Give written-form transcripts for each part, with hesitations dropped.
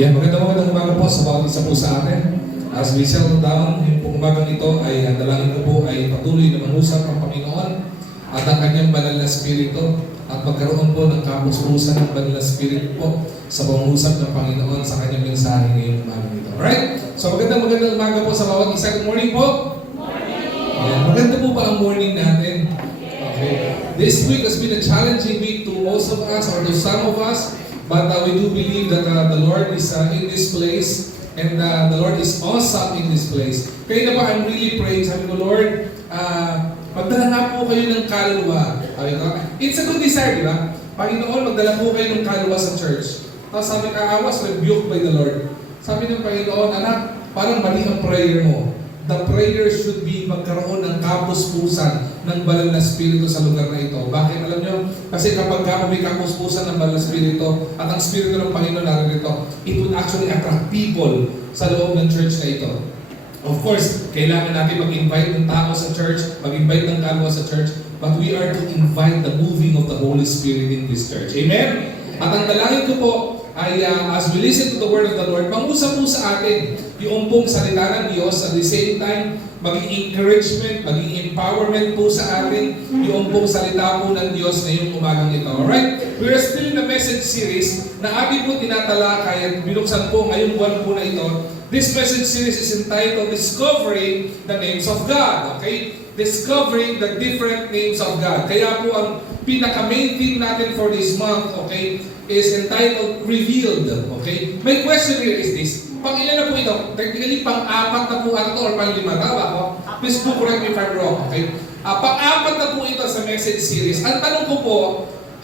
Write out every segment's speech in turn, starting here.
Yan, magandang umaga po sa bawat isa po sa atin. As we settle down, yung pong umagang ito ay dalangin ko po ay patuloy na mangusap ang Panginoon at ang kanyang banal na spirito at magkaroon po ng kapus-pusan ng banal na spirit po sa pangusap ng Panginoon sa kanyang mensahe ngayong umagang ito. Alright? So magandang umaga po sa bawat isa. Good morning po. Yan, maganda po ba ang morning natin? Okay. This week has been a challenging week to most of us or to some of us. But we do believe that the Lord is in this place and the Lord is awesome in this place. Kaya na ba, I'm really praying, sabi ko, Lord, magdala nga po kayo ng kaluluwa. It's a good desire, di ba? Panginoon, magdala po kayo ng kaluluwa sa church. Tapos sabi ka, I was rebuked by the Lord. Sabi ng Panginoon, anak, parang mali ang prayer mo. The prayer should be magkaroon ng kapus-pusan ng banal na spirito sa lugar na ito. Bakit? Alam nyo? Kasi kapag may kapus-pusan ng banal na spirito at ang spirito ng Panginoon narito, it would actually attract people sa loob ng church na ito. Of course, kailangan natin mag-invite ng tao sa church, mag-invite ng kaluluwa sa church, but we are to invite the moving of the Holy Spirit in this church. Amen? At ang dalangin ko po ay as we listen to the word of the Lord, mangusap po sa atin yung pong salita ng Diyos, at the same time, maging encouragement, maging empowerment po sa atin yung pong salita po ng Diyos ngayong umagang ito. Alright? We are still in the message series na ating po tinatalakay at binuksan po ngayong buwan po na ito. This message series is entitled Discovering the Names of God. Okay? Discovering the different names of God. Kaya po ang pinaka-main theme natin for this month, okay, is entitled Revealed. Okay? My question here is this. Pang-ilan na po ito? Technically, pang-apat na po ito or pang-lima. Tama po? Please do correct me if I'm wrong. Okay? Pang-apat na po ito sa message series. Ang tanong ko po,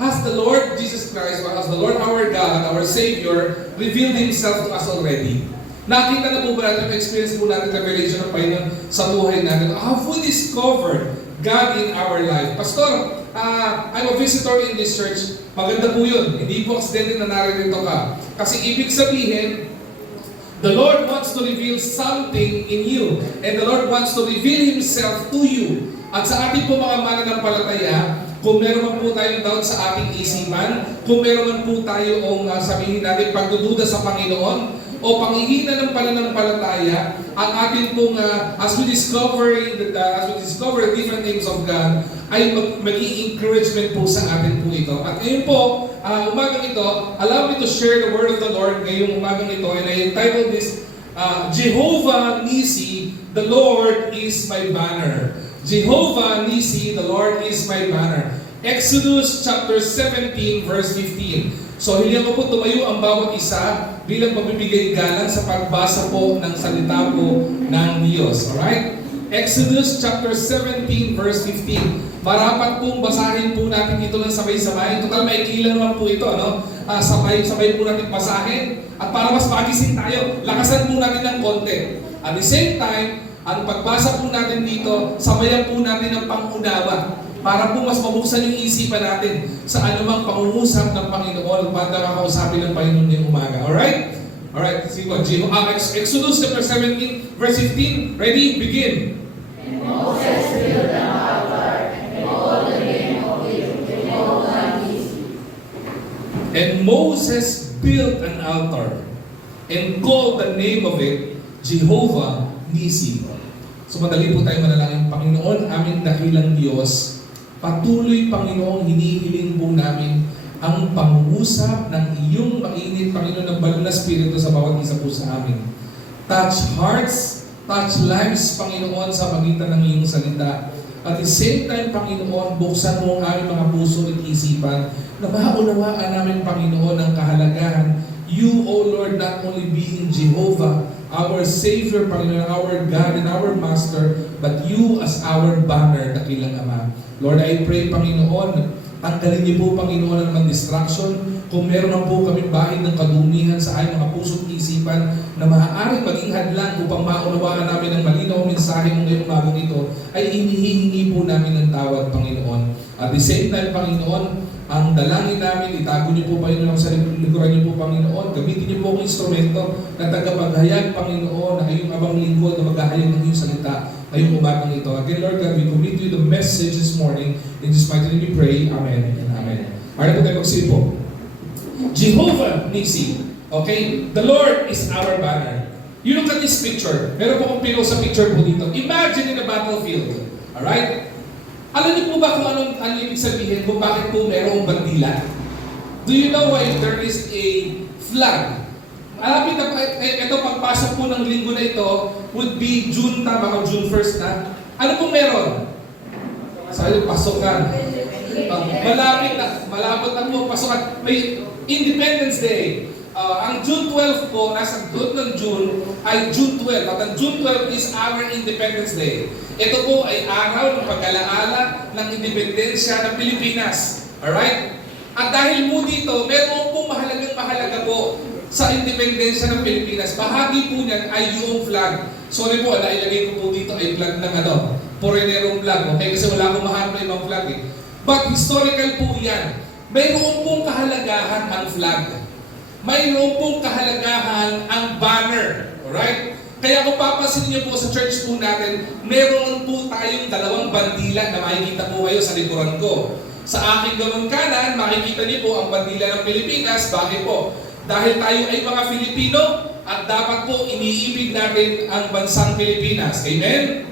has the Lord Jesus Christ, or has the Lord our God, our Savior, revealed Himself to us already? Nakita na po ba natin, experience po natin revelation ng Panginoon sa buhay natin? Have we discovered God in our life? Pastor, I'm a visitor in this church. Maganda po yun. Hindi po accidente na naririto ka. Kasi ibig sabihin, the Lord wants to reveal something in you. And the Lord wants to reveal Himself to you. At sa ating po mga mananampalataya, kung meron man po tayong doubt sa ating isipan, kung meron man po tayo sabihin natin pagdududa sa Panginoon, o panghihina ng pananampalataya, ang atin pong as we discover different names of God, ay maging encouragement po sa atin po ito. At ngayon po, umagang ito, allow me to share the word of the Lord ngayong umagang ito, and I entitled this, Jehovah Nisi, the Lord is my banner. Jehovah Nisi, the Lord is my banner. Exodus chapter 17 verse 15. So, hindi ko po tumayo ang bawat isa bilang pagbibigay galang sa pagbasa po ng salita po ng Diyos. Alright? Exodus chapter 17 verse 15. Marapat pong basahin po natin dito lang sabay-sabay. Total, maikli lang naman po ito. No? Sabay po natin basahin. At para mas magising tayo, lakasan po natin ng konti. At the same time, ang pagbasa po natin dito, sabayan po natin ng pangunawa. Para po mas mabuksan yung isipan natin sa anumang pangungusap ng Panginoon para makakausapin ng Panginoon ngayong umaga. Alright? Alright, sige po. Exodus chapter 17, verse 15. Ready? Begin. And Moses built an altar and called the name of it Jehovah Nisi. And Moses built an altar and called the name of it Jehovah Nisi. So madali po tayo manalangin. Panginoon, aming dakilang Diyos, patuloy, Panginoon, hinihiling po namin ang pangungusap ng iyong mainit, Panginoon, ng banal na spirito sa bawat isa po sa amin. Touch hearts, touch lives, Panginoon, sa pagitan ng iyong salita. At the same time, Panginoon, buksan mo ang aming mga puso at isipan na maunawaan namin, Panginoon, ang kahalagahan. You, O Lord, not only being Jehovah, our Savior, Panginoon, our God and our Master, but you as our banner, dakilang Ama. Lord, I pray, Panginoon, tanggalin niyo po, Panginoon, ang mga distraction. Kung meron na po kami bahid ng kadumihan sa aming mga puso't isipan na maaaring maging hadlang upang maunawaan namin ang malinaw mensahe mo ngayong umagang ito, ay inihihingi po namin ng tawad, Panginoon. At the same time, Panginoon, ang dalangin namin, itago niyo po, Panginoon, sa likuran niyo po, Panginoon. Gamitin niyo po ang instrumento na tagapaghayag, Panginoon, na kayong abang lingkod na maghahayag ng iyong salita ngayong umagang ito. Again, Lord God, we commit to you the message this morning. In this mighty name we pray. Amen and amen. Alright po tayo magsipo. Jehovah Nisi. Okay? The Lord is our banner. You look at this picture. Meron po akong pinost sa picture po dito. Imagine in a battlefield. Alright? Alam niyo po ba kung ano ibig sabihin kung bakit po merong bandila? Do you know why there is a flag? Alapit na, ito pagpasok po ng linggo na ito would be June, tama ka, June 1st na. Ano po meron? Sabi, pasokan. Malapit na po pasokan. May Independence Day. Ang June 12 po, nasa doon ng June, ay June 12. At ang June 12 is our Independence Day. Ito po ay araw ng pag-alaala ng independensya ng Pilipinas. Alright? At dahil mo dito, meron po mahalaga po sa independensya ng Pilipinas. Bahagi po niyan ay yung flag. Sorry po, nailagay ko po dito ay flag ng foreignerong flag. Okay? Kasi wala akong mahanap na ibang flag eh. But historical po yan. Mayroon pong kahalagahan ang flag. Mayroon pong kahalagahan ang banner. Alright? Kaya kung papansin niyo po sa church po natin, meron po tayong dalawang bandila na makikita po kayo sa likuran ko. Sa aking gawang kanan, makikita niyo po ang bandila ng Pilipinas. Bakit po? Dahil tayo ay mga Filipino at dapat po iniibig natin ang bansang Pilipinas. Amen?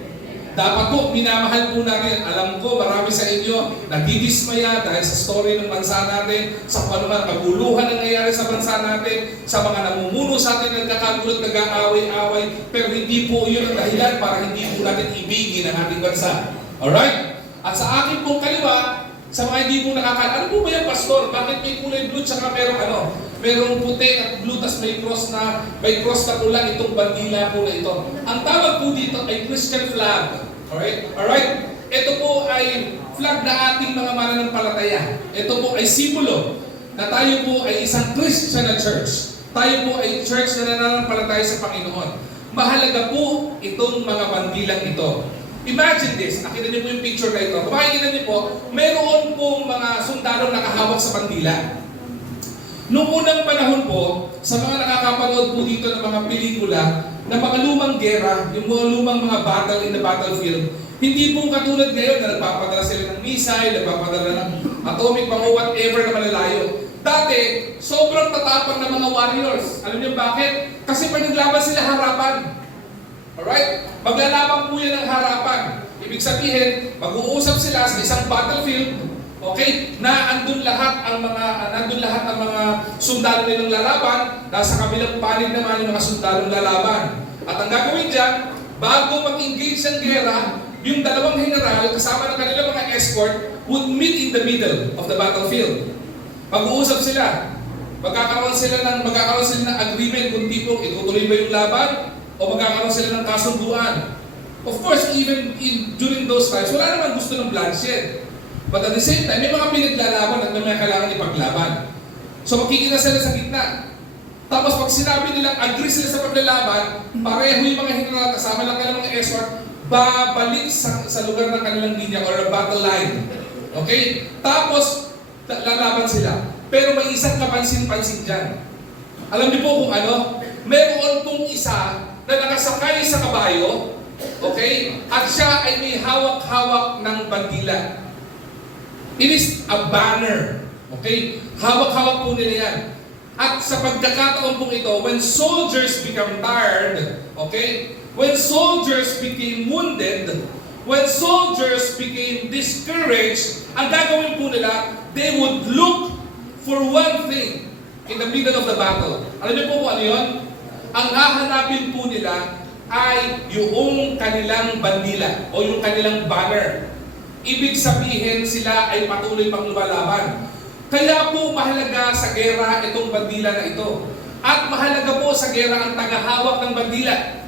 Dapat po, minamahal po natin. Alam ko, marami sa inyo nagdidismaya dahil sa story ng bansa natin, sa panuman kaguluhan na nangyayari sa bansa natin, sa mga namumuno sa atin nagkakagulat, nag-aaway-away, pero hindi po yun ang dahilan para hindi po natin ibigin ang ating bansa. Alright? At sa akin pong kaliwa, sa mga hindi po ano po ba yung pastor? Bakit may kulay blue tsaka merong puti at blue tas may cross na pula itong bandila po na ito. Ang tawag po dito ay Christian flag. Alright? Ito po ay flag na ating mga mananampalataya. Ito po ay simbolo na tayo po ay isang Christian na church. Tayo po ay church na nananampalataya sa Panginoon. Mahalaga po itong mga bandilang ito. Imagine this, nakita niyo po yung picture na ito. Kung makikita niyo po, meron pong mga sundalong nakahawak sa bandila. Noong unang panahon po, sa mga nakakapanood po dito ng mga pelikula, ng mga lumang gera, yung mga lumang mga battle in the battlefield, hindi po katulad ngayon na nagpapadala sila ng missile, nagpapadala ng atomic bomb o whatever na malalayo. Dati, sobrang tatapang ng mga warriors. Alam niyo bakit? Kasi pag naglaban sila harapan. Alright? Maglalaban po yan ng harapan. Ibig sabihin, mag-uusap sila sa isang battlefield, okay, na andun lahat ang mga sundalo nilang lalaban, nasa kabilang panig naman yung mga sundalong lalaban. At ang gagawin dyan, bago mag-engage ang gera, yung dalawang general kasama ng kanilang mga escort would meet in the middle of the battlefield. Mag-uusap sila. Magkakaroon sila ng agreement kung tipong itutuloy ba yung laban o magkakaroon sila ng kasunduan. Of course, even during those times, wala naman gusto ng bloodshed. But at the same time, may mga pinaglalaban at may kailangan ipaglaban. So magkikita sila sa gitna. Tapos pag sinabi nilang agree sila sa paglalaban, pareho yung mga general kasama lang kanilang mga escort, babalik sa lugar ng kanilang linya or battle line. Okay? Tapos, lalaban sila. Pero may isang kapansin-pansin dyan. Alam niyo po kung ano? Meron pong isa na nakasakay sa kabayo, okay? At siya ay may hawak-hawak ng bandila. It is a banner. Okay? Hawak-hawak po nila yan. At sa pagkakataon pong ito, when soldiers become tired, okay? When soldiers became wounded, when soldiers became discouraged, ang gagawin po nila, they would look for one thing in the middle of the battle. Alam niyo po kung ano yun? Ang hahanapin po nila ay yung kanilang bandila o yung kanilang banner. Ibig sabihin sila ay patuloy pang lumalaban. Kaya po mahalaga sa gera itong bandila na ito. At mahalaga po sa gera ang tagahawak ng bandila.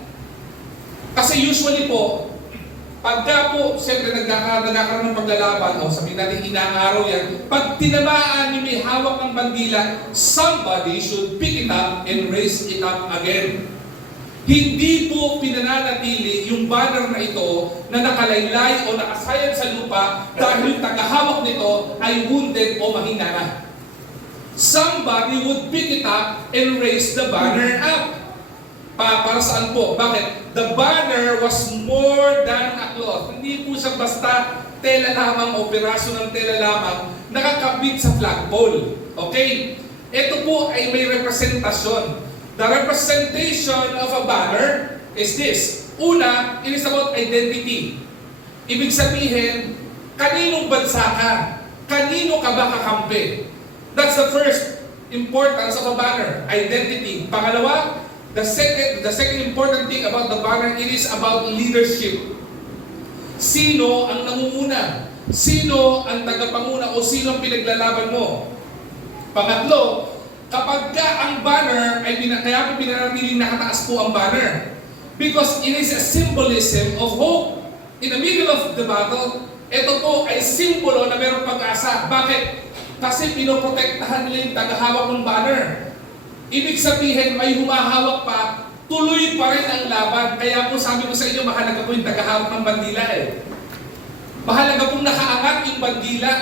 Kasi usually po, pagka po, siyempre nagkakaroon ng paglalaban, o sabihin natin inaaraw yan, pag tinamaan yung may hawak ng bandila, somebody should pick it up and raise it up again. Hindi po pinananatili yung banner na ito na nakalaylay o nakasayad sa lupa dahil yung tagahawak nito ay wounded o mahina na. Somebody would pick it up and raise the banner up. Para saan po? Bakit? The banner was more than a cloth. Hindi po siya basta tela lamang o piraso ng tela lamang nakakabit sa flagpole. Okay? ito po ay may representasyon. The representation of a banner is this. Una, it is about identity. Ibig sabihin, kaninong bansa ka? Kanino ka ba kakampi? That's the first importance of a banner, identity. Pangalawa, the second important thing about the banner, it is about leadership. Sino ang nangunguna? Sino ang tagapanguna o sino ang pinaglalaban mo? Pangatlo, kapag ka ang banner ay kaya po pinanatiling nakataas po ang banner. Because it is a symbolism of hope. In the middle of the battle, ito po ay simbolo na mayroong pag-asa. Bakit? Kasi pinoprotektahan nila yung tagahawak ng banner. Ibig sabihin, may humahawak pa, tuloy pa rin ang laban. Kaya po sabi ko sa inyo, mahalaga po yung tagahawak ng bandila eh. Mahalaga pong nakaangat yung bandila.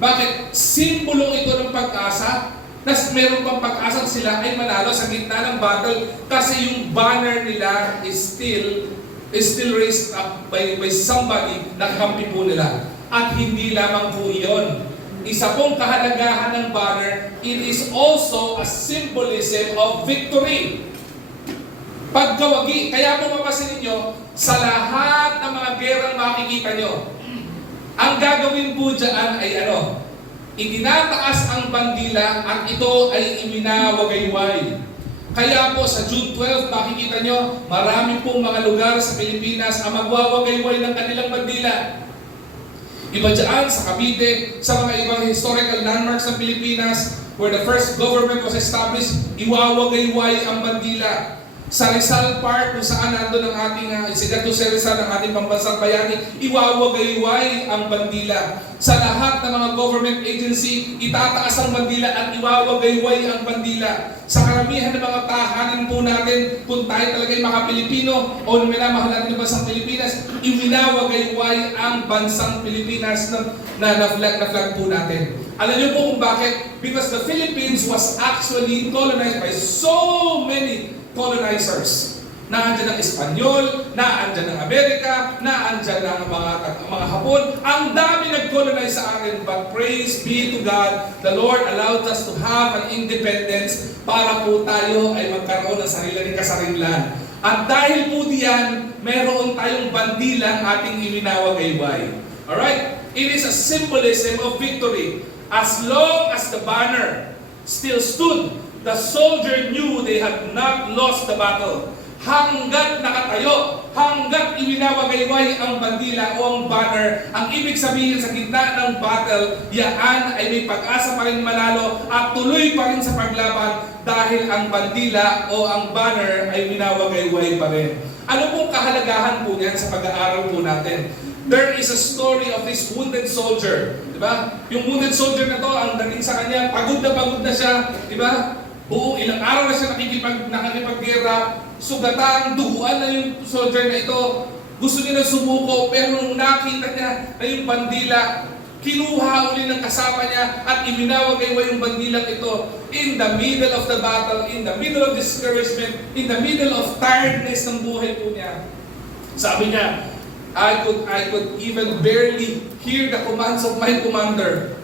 Bakit? Simbolo ito ng pag-asa. Nas meron pang pag-asa sila ay manalo sa gitna ng battle kasi yung banner nila is still raised up by somebody na kampi po nila. At hindi lamang po iyon. Isa pong kahalagahan ng banner, it is also a symbolism of victory. Pagkawagi, kaya po mapasin ninyo, sa lahat ng mga gerang makikita nyo, ang gagawin po dyan ay ano? Itinataas ang bandila at ito ay iminawagayway. Kaya po sa June 12, makikita nyo, marami pong mga lugar sa Pilipinas ang magwawagayway ng kanilang bandila. Iba dyan sa Cavite, sa mga ibang historical landmarks ng Pilipinas, where the first government was established, iwawagayway ang bandila. Sa Rizal Park, kung saan nandun ang ating Sigat Jose Rizal, ang ating pambansang bayani, iwawagayway ang bandila. Sa lahat ng mga government agency, itataas ang bandila at iwawagayway ang bandila. Sa karamihan ng mga tahanan po natin, kung tayo talaga'y mga Pilipino o minamahal natin ng bansang Pilipinas, iwinawagayway ang bansang Pilipinas na flag po natin. Alam niyo po kung bakit? Because the Philippines was actually colonized by so many colonizers. Naandyan ang Espanyol, naandyan ang Amerika, naandyan ang mga Hapon. Ang dami nag-colonize sa atin, but praise be to God, the Lord allowed us to have an independence para po tayo ay magkaroon ng sariling kasarilan. At dahil po diyan, meron tayong bandilang ating iminawagayway. Alright? It is a symbolism of victory. As long as the banner still stood, the soldier knew they had not lost the battle. Hanggat nakatayo, hanggat iminawagayway ang bandila o ang banner, ang ibig sabihin sa gitna ng battle, yaan ay may pag-asa pa rin manalo at tuloy pa rin sa paglaban dahil ang bandila o ang banner ay minawagayway pa rin. Ano pong kahalagahan po niyan sa pag-aaral po natin? There is a story of this wounded soldier. Diba? Yung wounded soldier na to, ang dating sa kanya, pagod na siya. Diba? Buong ilang araw na siya nakikipaggera, sugatan, duguan na yung soldier na ito. Gusto niya na sumuko, pero nung nakita niya na yung bandila, kinuha uli ng kasama niya at iminawagayway yung bandilang ito. In the middle of the battle, in the middle of discouragement, in the middle of tiredness ng buhay po niya. Sabi niya, I could even barely hear the commands of my commander.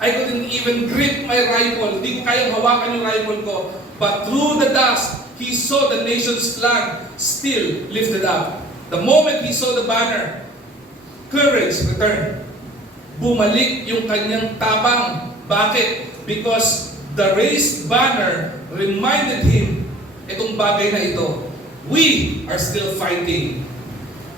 I couldn't even grip my rifle. Hindi ko kayang hawakan yung rifle ko. But through the dust, he saw the nation's flag still lifted up. The moment he saw the banner, courage returned. Bumalik yung kanyang tapang. Bakit? Because the raised banner reminded him itong bagay na ito. We are still fighting.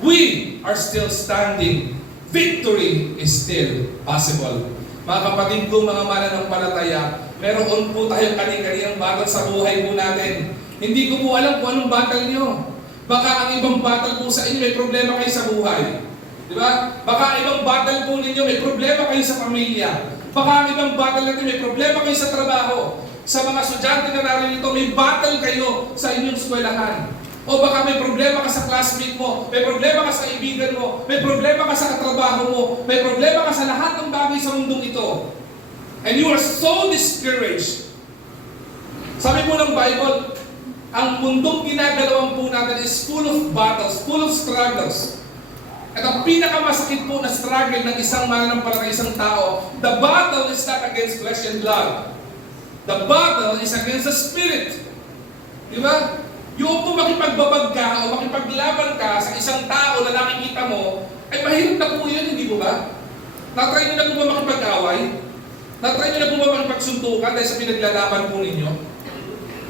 We are still standing. Victory is still possible. Mga kapatid ko, mga mananampalataya, meron po tayong kani-kaniyang battle sa buhay po natin. Hindi ko po alam kung anong battle nyo. Baka ang ibang battle po sa inyo, may problema kayo sa buhay. Di ba? Baka ibang battle po ninyo, may problema kayo sa pamilya. Baka ang ibang battle natin, may problema kayo sa trabaho. Sa mga estudyante na narin ito, may battle kayo sa inyong eskwelahan. O baka may problema ka sa classmate mo, may problema ka sa kaibigan mo, may problema ka sa katrabaho mo, may problema ka sa lahat ng bagay sa mundong ito. And you are so discouraged. Sabi po ng Bible, ang mundong ginagalawan po natin is full of battles, full of struggles. At ang pinakamasakit po na struggle ng isang mananampalataya, isang tao, the battle is not against flesh and blood. The battle is against the spirit. Di ba? Yung po makipagbabag ka o makipaglaban ka sa isang tao na nakikita mo, ay mahirap na po yun, hindi po ba? Natry nyo na po ba makipag-away? Natry nyo na po ba makipagsuntukan dahil sa pinaglalaban po ninyo?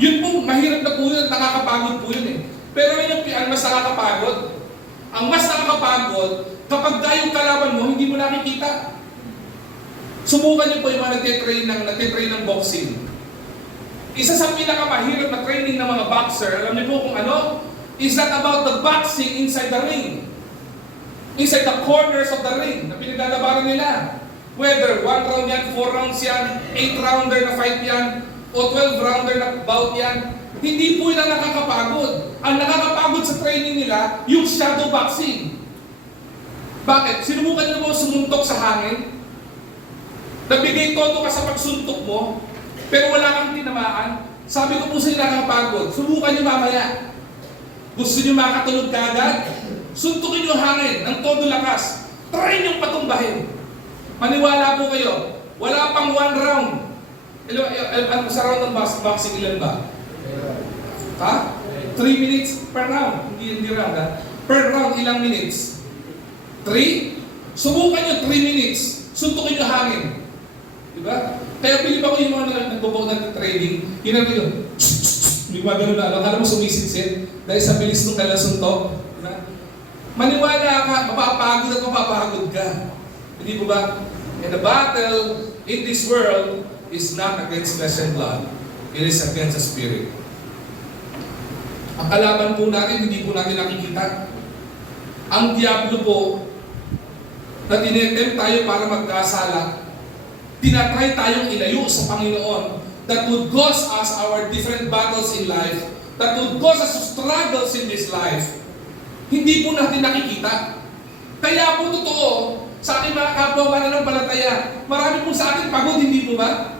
Yun po, mahirap na po yun, nakakapagod po yun eh. Pero yun ang mas nakakapagod. Ang mas nakakapagod, kapag yung kalaban mo, hindi mo nakikita. Subukan niyo po yung mga nagtitrain ng boxing. Isa sa pinakamahirap na training ng mga boxer, alam niyo po kung ano? Is that about the boxing inside the ring. Inside the corners of the ring na pinaglalabanan nila. Whether 1 round yan, 4 rounds yan, 8 rounder na fight yan, o 12 rounder na bout yan, hindi po yan ang nakakapagod. Ang nakakapagod sa training nila, yung shadow boxing. Bakit? Sinubukan niyo mo sumuntok sa hangin? Nabigay todo ka sa pagsuntok mo, pero wala kang tinamaan. Sabi ko po sa inyo nakakapagod. Subukan niyo mamaya. Gusto niyo makatulog kagad? Suntukin niyo hangin ng todo lakas. Try niyo patumbahin. Maniwala po kayo. Wala pang 1 round. Sa round ng boxing, ilan ba? Ha? 3 minutes per round. Hindi round ha? Per round, ilang minutes? 3? Subukan niyo 3 minutes. Suntukin niyo hangin. Diba? Kaya bilib ako yung mga nagbabaw ng training, yun ang yun, hindi magano na, akala mo sumisit-sit dahil sa bilis ng kalasuntok. Diba? Maniwala ka, mapapagod at mapapagod ka. Hindi po ba? And the battle in this world is not against flesh and blood. It is against the spirit. Ang kalaban po natin, hindi po natin nakikita. Ang diablo po, na tinetempt tayo para magkasala, tinatry tayong ilayo sa Panginoon that would cause us our different battles in life, that would cause us struggles in this life. Hindi po natin nakikita. Kaya po totoo, sa ating mga kapwa mananampalataya, marami po sa atin pagod, hindi po ba?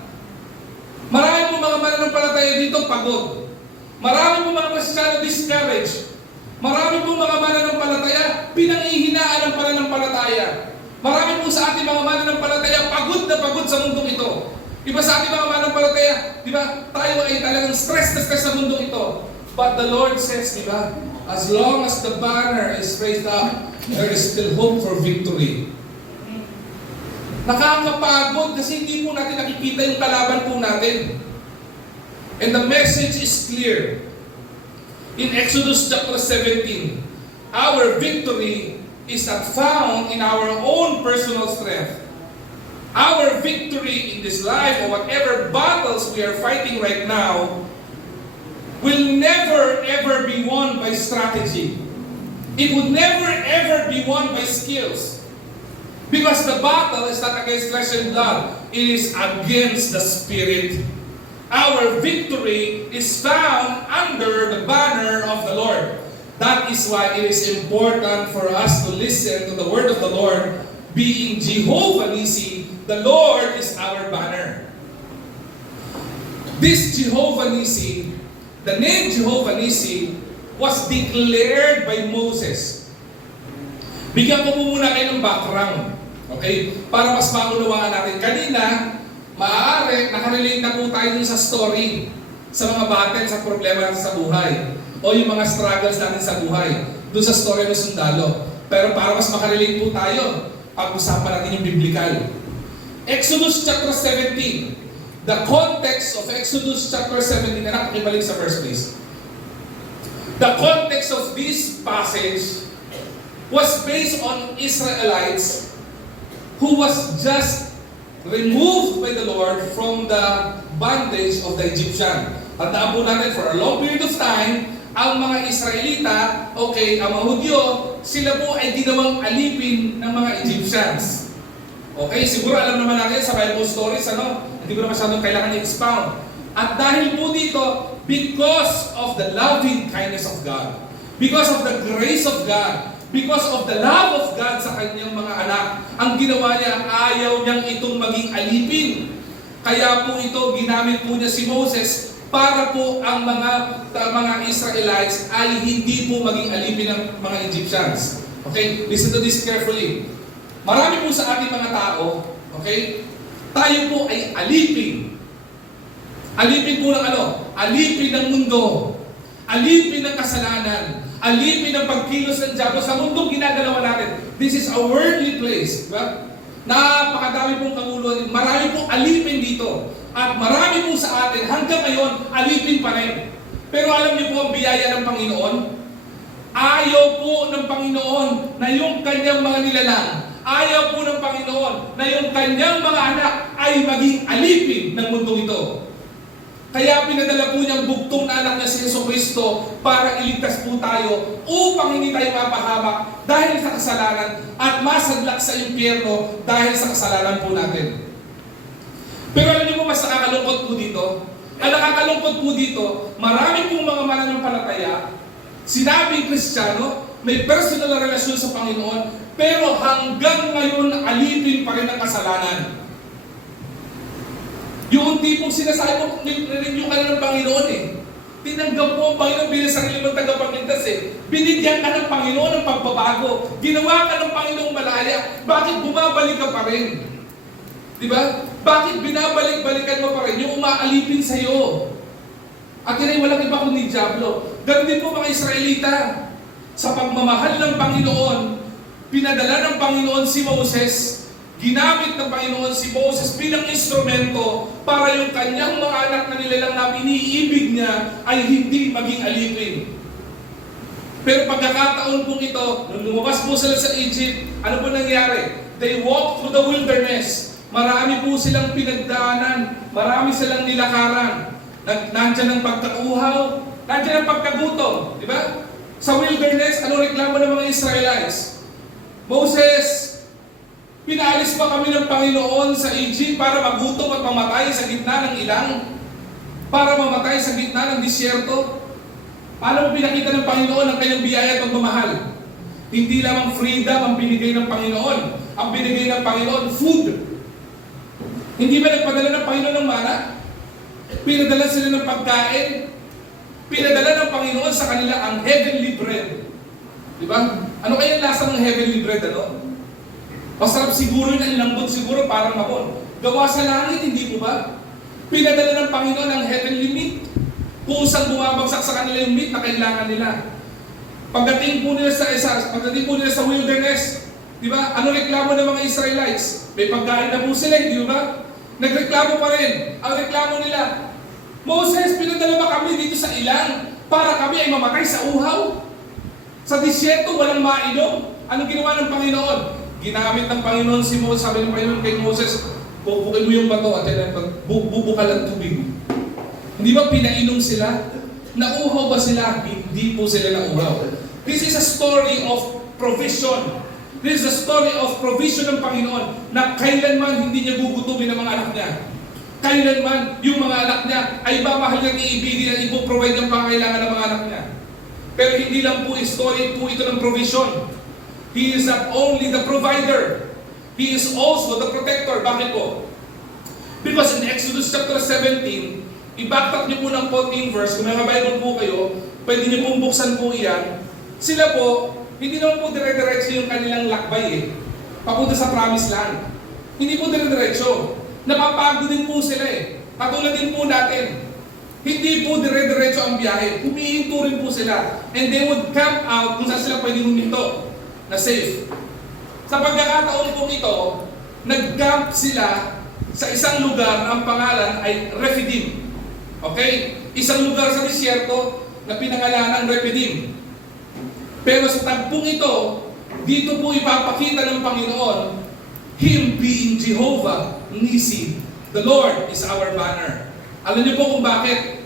Marami po mga mananampalataya dito pagod. Marami po mga masyado discouraged. Marami po mga mananampalataya, pinanghihinaan ng pananampalataya. Marami po sa ating mga mananampalataya pagod na pagod sa mundong ito. Iba sa ating mga mananampalataya, di ba, tayo ay talagang stress na stress sa mundong ito. But the Lord says, di ba, as long as the banner is raised up, there is still hope for victory. Nakakapagod kasi hindi po natin nakikita yung kalaban po natin. And the message is clear. In Exodus chapter 17, our victory is not found in our own personal strength. Our victory in this life, or whatever battles we are fighting right now, will never ever be won by strategy. It would never ever be won by skills. Because the battle is not against flesh and blood, it is against the spirit. Our victory is found under the banner of the Lord. That is why it is important for us to listen to the word of the Lord, being Jehovah Nissi, the Lord is our banner. This Jehovah Nissi, the name Jehovah Nissi, was declared by Moses. Bigyan ko muna kayo ng background, okay? Para mas maunawaan natin. Kanina, maaari, nakarelate na po tayo dun sa story, sa mga battle, sa problema natin sa buhay, o yung mga struggles natin sa buhay, dun sa story ng sundalo. Pero para mas makarelate po tayo, pag-usapan natin yung biblical. Exodus chapter 17. The context of Exodus chapter 17, anak, pakibalik sa verse please. The context of this passage was based on Israelites who was just removed by the Lord from the bondage of the Egyptian. Tandaan po natin, for a long period of time, ang mga Israelita, okay, ang mga Hudyo, sila po ay ginawang alipin ng mga Egyptians. Okay, siguro alam naman natin sa Bible stories, ano? Hindi ko na masyadong kailangan i-expound. At dahil po dito, because of the loving kindness of God, because of the grace of God, because of the love of God sa kanyang mga anak, ang ginawa niya, ayaw niyang itong maging alipin. Kaya po ito, ginamit po niya si Moses para po ang mga Israelites ay hindi po maging alipin ng mga Egyptians. Okay? Listen to this carefully. Marami po sa ating mga tao, okay? Tayo po ay alipin. Alipin po ng ano? Alipin ng mundo. Alipin ng kasalanan. Alipin ng pagkilos ng diablo sa mundong ginagalawan natin. This is a worldly place. Diba? Napakadami pong kaguluhan. Marami pong alipin dito. At marami po sa atin, hanggang ngayon, alipin pa rin. Pero alam niyo po ang biyaya ng Panginoon? Ayaw po ng Panginoon na yung kanyang mga nilalang, ayaw po ng Panginoon na yung kanyang mga anak ay maging alipin ng mundong ito. Kaya pinadala po niyang bugtong na anak niya si Jesucristo para iligtas po tayo upang hindi tayo mapahamak dahil sa kasalanan at masadlak sa impyerno dahil sa kasalanan po natin. Pero alam niyo po mas nakakalungkot po dito? Ang nakakalungkot po dito, marami pong mga mananampalataya, sinabing Kristiyano, may personal na relasyon sa Panginoon, pero hanggang ngayon alipin pa rin ang kasalanan. Yung tipong sinasabi mo, renew ka na ng Panginoon eh. Tinanggap mo ang Panginoon bilang sarili mong tagapagligtas eh. Binigyan ka ng Panginoon ng pagbabago. Ginawa ka ng Panginoong malaya. Bakit bumabalik ka pa rin? Diba? Bakit binabalik-balikan mo pa rin yung umaalipin sa'yo? At yun ay walang iba kundi Diablo. Ganun din po mga Israelita. Sa pagmamahal ng Panginoon, pinadala ng Panginoon si Moses. Ginamit ng Panginoon si Moses bilang instrumento para yung kanyang mga anak na nilalang na iniibig niya ay hindi maging alipin. Pero pagkakataon pong ito, nung lumabas po sila sa Egypt, ano po nangyari? They walked through the wilderness. Marami po silang pinagdaanan, marami silang nilakaran. Nandiyan ang pagkauhaw, nandiyan ang pagkagutom, di ba? Sa wilderness, ano reklamo ng mga Israelites? Moses, pinaalis pa kami ng Panginoon sa Egypt para magutom at mamatay sa gitna ng ilang? Para mamatay sa gitna ng disyerto? Paano mo pinakita ng Panginoon ang kanyang biyaya at pagmamahal? Hindi lamang freedom ang binigay ng Panginoon. Ang binigay ng Panginoon, food. Hindi ba nagpadala ng Panginoon ng mana? Pinadala sila ng pagkain. Pinadala ng Panginoon sa kanila ang heavenly bread. Diba? Ano kaya ang lasa ng heavenly bread? Ano? Masarap siguro yun, lambot siguro, parang mamon. Gawa sa langit, hindi po ba? Pinadala ng Panginoon ang heavenly meat. Kung saan bumabagsak sa kanila yung meat na kailangan nila. Pagdating po nila sa wilderness, di ba? Ano reklamo ng mga Israelites? May pagkain na po sila, di ba? Nagreklamo pa rin. Ang reklamo nila, Moses, pinadala ba kami dito sa ilang para kami ay mamatay sa uhaw? Sa disyerto, walang mainom. Anong ginawa ng Panginoon? Ginamit ng Panginoon si Moses. Sabi ng Panginoon kay Moses, bubukin mo yung bato at yan, bubukal ang tubig. Hindi ba pinainom sila? Nauhaw ba sila? Hindi po sila nauhaw. This is a story of provision. This is a story of provision ng Panginoon na kailanman hindi niya gugutumin ang mga anak niya. Kailanman yung mga anak niya ay mamahal niyang iibigin at ipoprovide ng pangailangan ng mga anak niya. Pero hindi lang po story po ito ng provision. He is not only the provider, He is also the protector. Bakit po? Because in Exodus chapter 17, i-backtrack niyo po ng 14 verse, kung may Bible po kayo, pwede niyo pong buksan po iyan. Sila po, hindi naman po dire-diretso yung kanilang lakbay eh. Papunta sa promised land. Hindi po dire-diretso. Napapagod din po sila eh. Katulad din po natin. Hindi po dire-diretso ang biyahe. Humihinto rin po sila. And they would camp out kung saan sila pwedeng huminto na safe. Sa pagkakataon po ito, nag-camp sila sa isang lugar na ang pangalan ay Rephidim. Okay? Isang lugar sa disyerto na pinangalanan ng Rephidim. Pero sa tagpong ito, dito po ipapakita ng Panginoon, Him being Jehovah Nisi. The Lord is our banner. Alam niyo po kung bakit?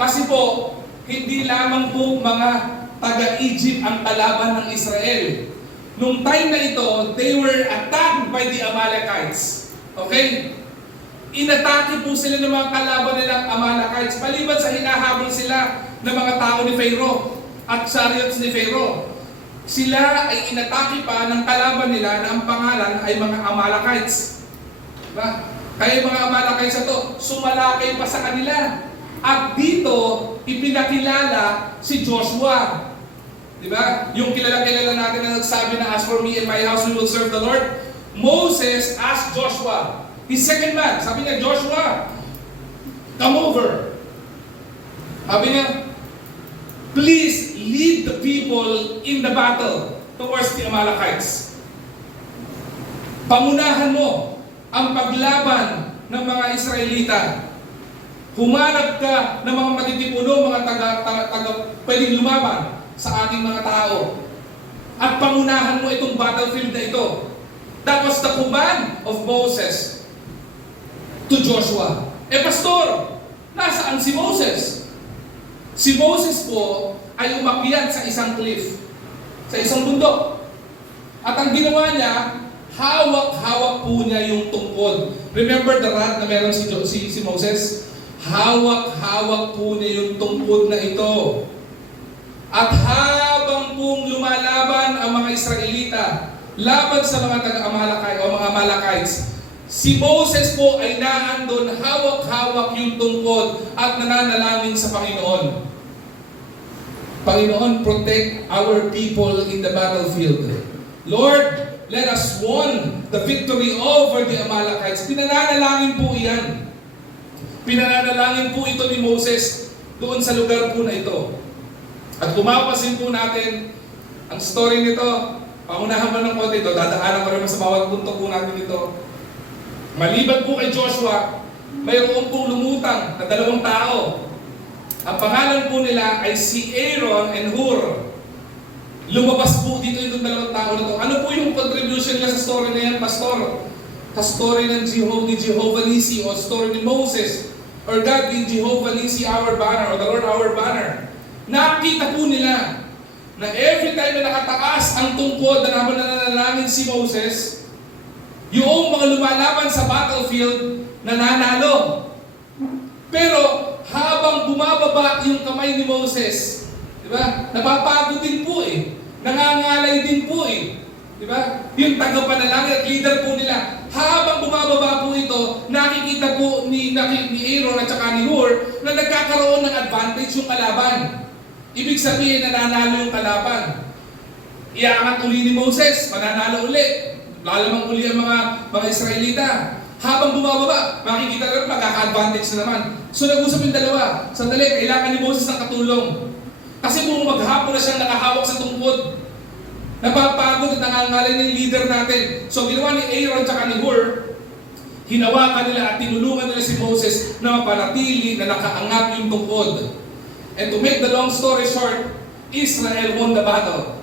Kasi po, hindi lamang po mga taga-Egypt ang kalaban ng Israel. Nung time na ito, they were attacked by the Amalekites. Okay? Inatake po sila ng mga kalaban nilang Amalekites. Maliban sa hinahabol sila ng mga tao ni Pharaoh at chariots ni Pharaoh. Sila ay inatake pa ng kalaban nila na ang pangalan ay mga Amalekites. Diba? Kaya mga Amalekites na to, sumalakay pa sa kanila. At dito, ipinakilala si Joshua. Diba? Yung kilala-kilala natin na nagsabi na, as for me and my house, we will serve the Lord. Moses asked Joshua, his second man, sabi niya, Joshua, come over. Sabi niya, please lead the people in the battle towards the Amalekites. Pangunahan mo ang paglaban ng mga Israelita. Humanap ka ng mga matitipuno, mga pwedeng lumaban sa ating mga tao. At pangunahan mo itong battlefield na ito. That was the command of Moses to Joshua. Pastor, nasaan si Moses? Si Moses po ay umakyat sa isang cliff, sa isang bundok. At ang ginawa niya, hawak-hawak po niya yung tungkod. Remember the rod na meron si Moses? Hawak-hawak po niya yung tungkod na ito. At habang pong lumalaban ang mga Israelita, laban sa mga taga-Amalekite o mga Amalekites, si Moses po ay naandun, hawak-hawak yung tungkod at nananalangin sa Panginoon. Panginoon, protect our people in the battlefield. Lord, let us won the victory over the Amalekites. Pinananalangin po iyan. Pinananalangin po ito ni Moses doon sa lugar po na ito. At kumapasin po natin ang story nito. Pangunahan mo ng konti ito, dadaanan ko rin sa bawat punto po natin ito. Maliban po kay Joshua, mayroon pong lumutang na dalawang tao. Ang pangalan po nila ay si Aaron and Hur. Lumabas po dito itong dalawang tao na ito. Ano po yung contribution nila sa story na yan, Pastor? Sa story ng Jehovah Nissi o story ni Moses, or God being Jehovah Nissi our banner, or the Lord our banner. Nakita po nila na every time na nakataas ang tungkod na habang nananalangin si Moses, yung mga lumalaban sa battlefield nananalo. Pero habang bumababa yung kamay ni Moses, di ba? Napapagod din po eh. Nangangalay din po eh. Di ba? Yung tagapanalangin at leader po nila, habang bumababa po ito, nakikita po ni Aaron at saka ni Hur na nagkakaroon ng advantage yung kalaban. Ibig sabihin, nananalo yung kalaban. Iaangat uli ni Moses, mananalo uli. Lalamang uli ang mga Israelita. Habang bumababa, makikita rin magkaka-advantage na naman. So nag-usap yung dalawa. Sandali, kailangan ni Moses ng katulong. Kasi kung maghapon na siyang nakahawak sa tungkod, napapagod at nangangalay ng leader natin. So ginawa ni Aaron at ni Hur, hinawakan nila at tinulungan nila si Moses na mapanatili na nakaangat yung tungkod. And to make the long story short, Israel won the battle.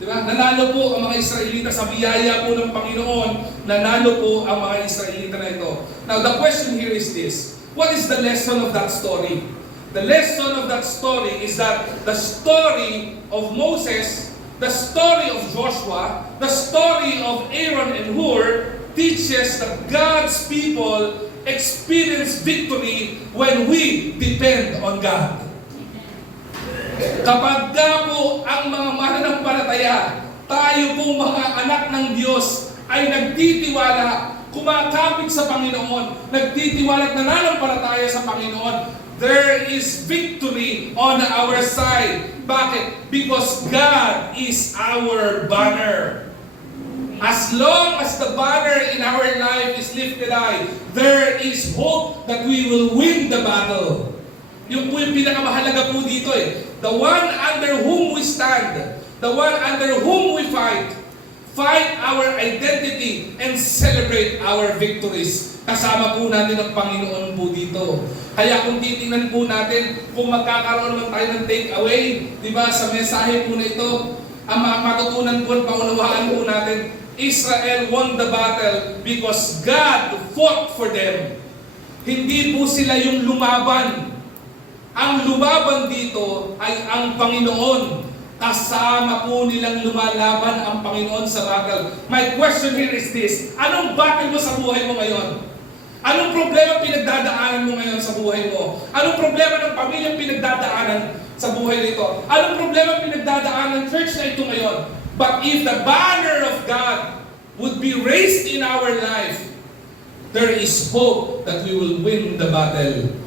Diba? Nanalo po ang mga Israelita sa biyaya po ng Panginoon. Nanalo po ang mga Israelita na ito. Now the question here is this. What is the lesson of that story? The lesson of that story is that the story of Moses, the story of Joshua, the story of Aaron and Hur teaches that God's people experience victory when we depend on God. Kapag po ang mga mananampalataya, tayo po mga anak ng Diyos ay nagtitiwala, kumakapit sa Panginoon, nagtitiwala at nananampalataya sa Panginoon, there is victory on our side. Bakit? Because God is our banner. As long as the banner in our life is lifted high, there is hope that we will win the battle. Yung po yung pinakamahalaga po dito eh. The one under whom we stand, the one under whom we fight our identity and celebrate our victories. Kasama po natin ang Panginoon po dito. Kaya kung titingnan po natin, kung magkakaroon man tayo ng take away, di ba, sa mensahe po na ito, ang matutunan po at paunawaan po natin, Israel won the battle because God fought for them. Hindi po sila yung lumaban. Ang lumaban dito ay ang Panginoon. Kasama po nilang lumalaban ang Panginoon sa battle. My question here is this. Anong battle mo sa buhay mo ngayon? Anong problema pinagdadaanan mo ngayon sa buhay mo? Anong problema ng pamilyang pinagdadaanan sa buhay nito? Anong problema pinagdadaanan ng church na ito ngayon? But if the banner of God would be raised in our life, there is hope that we will win the battle.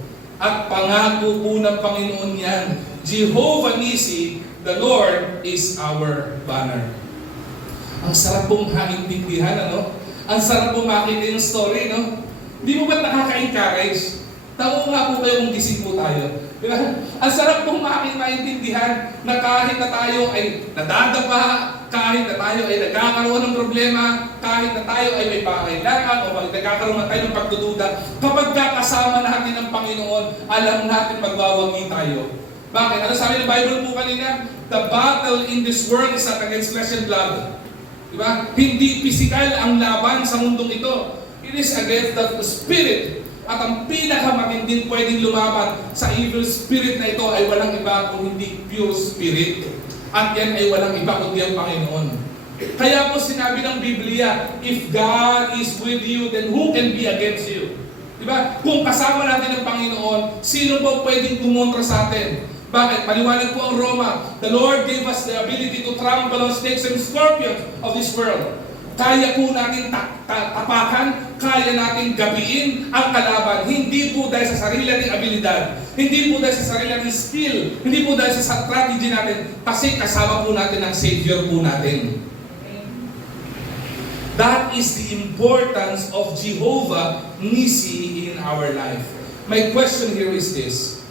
At pangako po ng Panginoon yan, Jehovah Nissi, the Lord is our banner. Ang sarap pong haintindihan, ano? Ang sarap pong makita yung story, no? Di mo ba nakaka-encourage? Tao nga po kayo kung gising po tayo. Di ba? Ang sarap pong maintindihan na kahit na tayo ay nadadapa, kahit na tayo ay nagkakaroon ng problema, kahit na tayo ay may pangailangan o nagkakaroon na tayo ng pagdududa, kapag kasama natin ang Panginoon, alam natin magwawagi tayo. Bakit? Ano sabi ng Bible po kanina? The battle in this world is not against flesh and blood. Di ba? Hindi physical ang laban sa mundong ito. It is against the spirit. At ang pinakamatinding pwedeng lumaban sa evil spirit na ito ay walang iba kung hindi pure spirit. At yan ay walang iba kundi ang Panginoon. Kaya po sinabi ng Biblia, if God is with you, then who can be against you? Diba? Kung kasama natin ang Panginoon, sino po pwedeng kumontra sa atin? Bakit? Paliwanag po ang Roma, the Lord gave us the ability to trample on snakes and scorpions of this world. Kaya po natin tapakan, kaya natin gabiin ang kalaban. Hindi po dahil sa sarili nating abilidad, hindi po dahil sa sarili nating skill, hindi po dahil sa strategy natin, kasi kasama po natin ang Savior po natin. That is the importance of Jehovah Nissi in our life. My question here is this.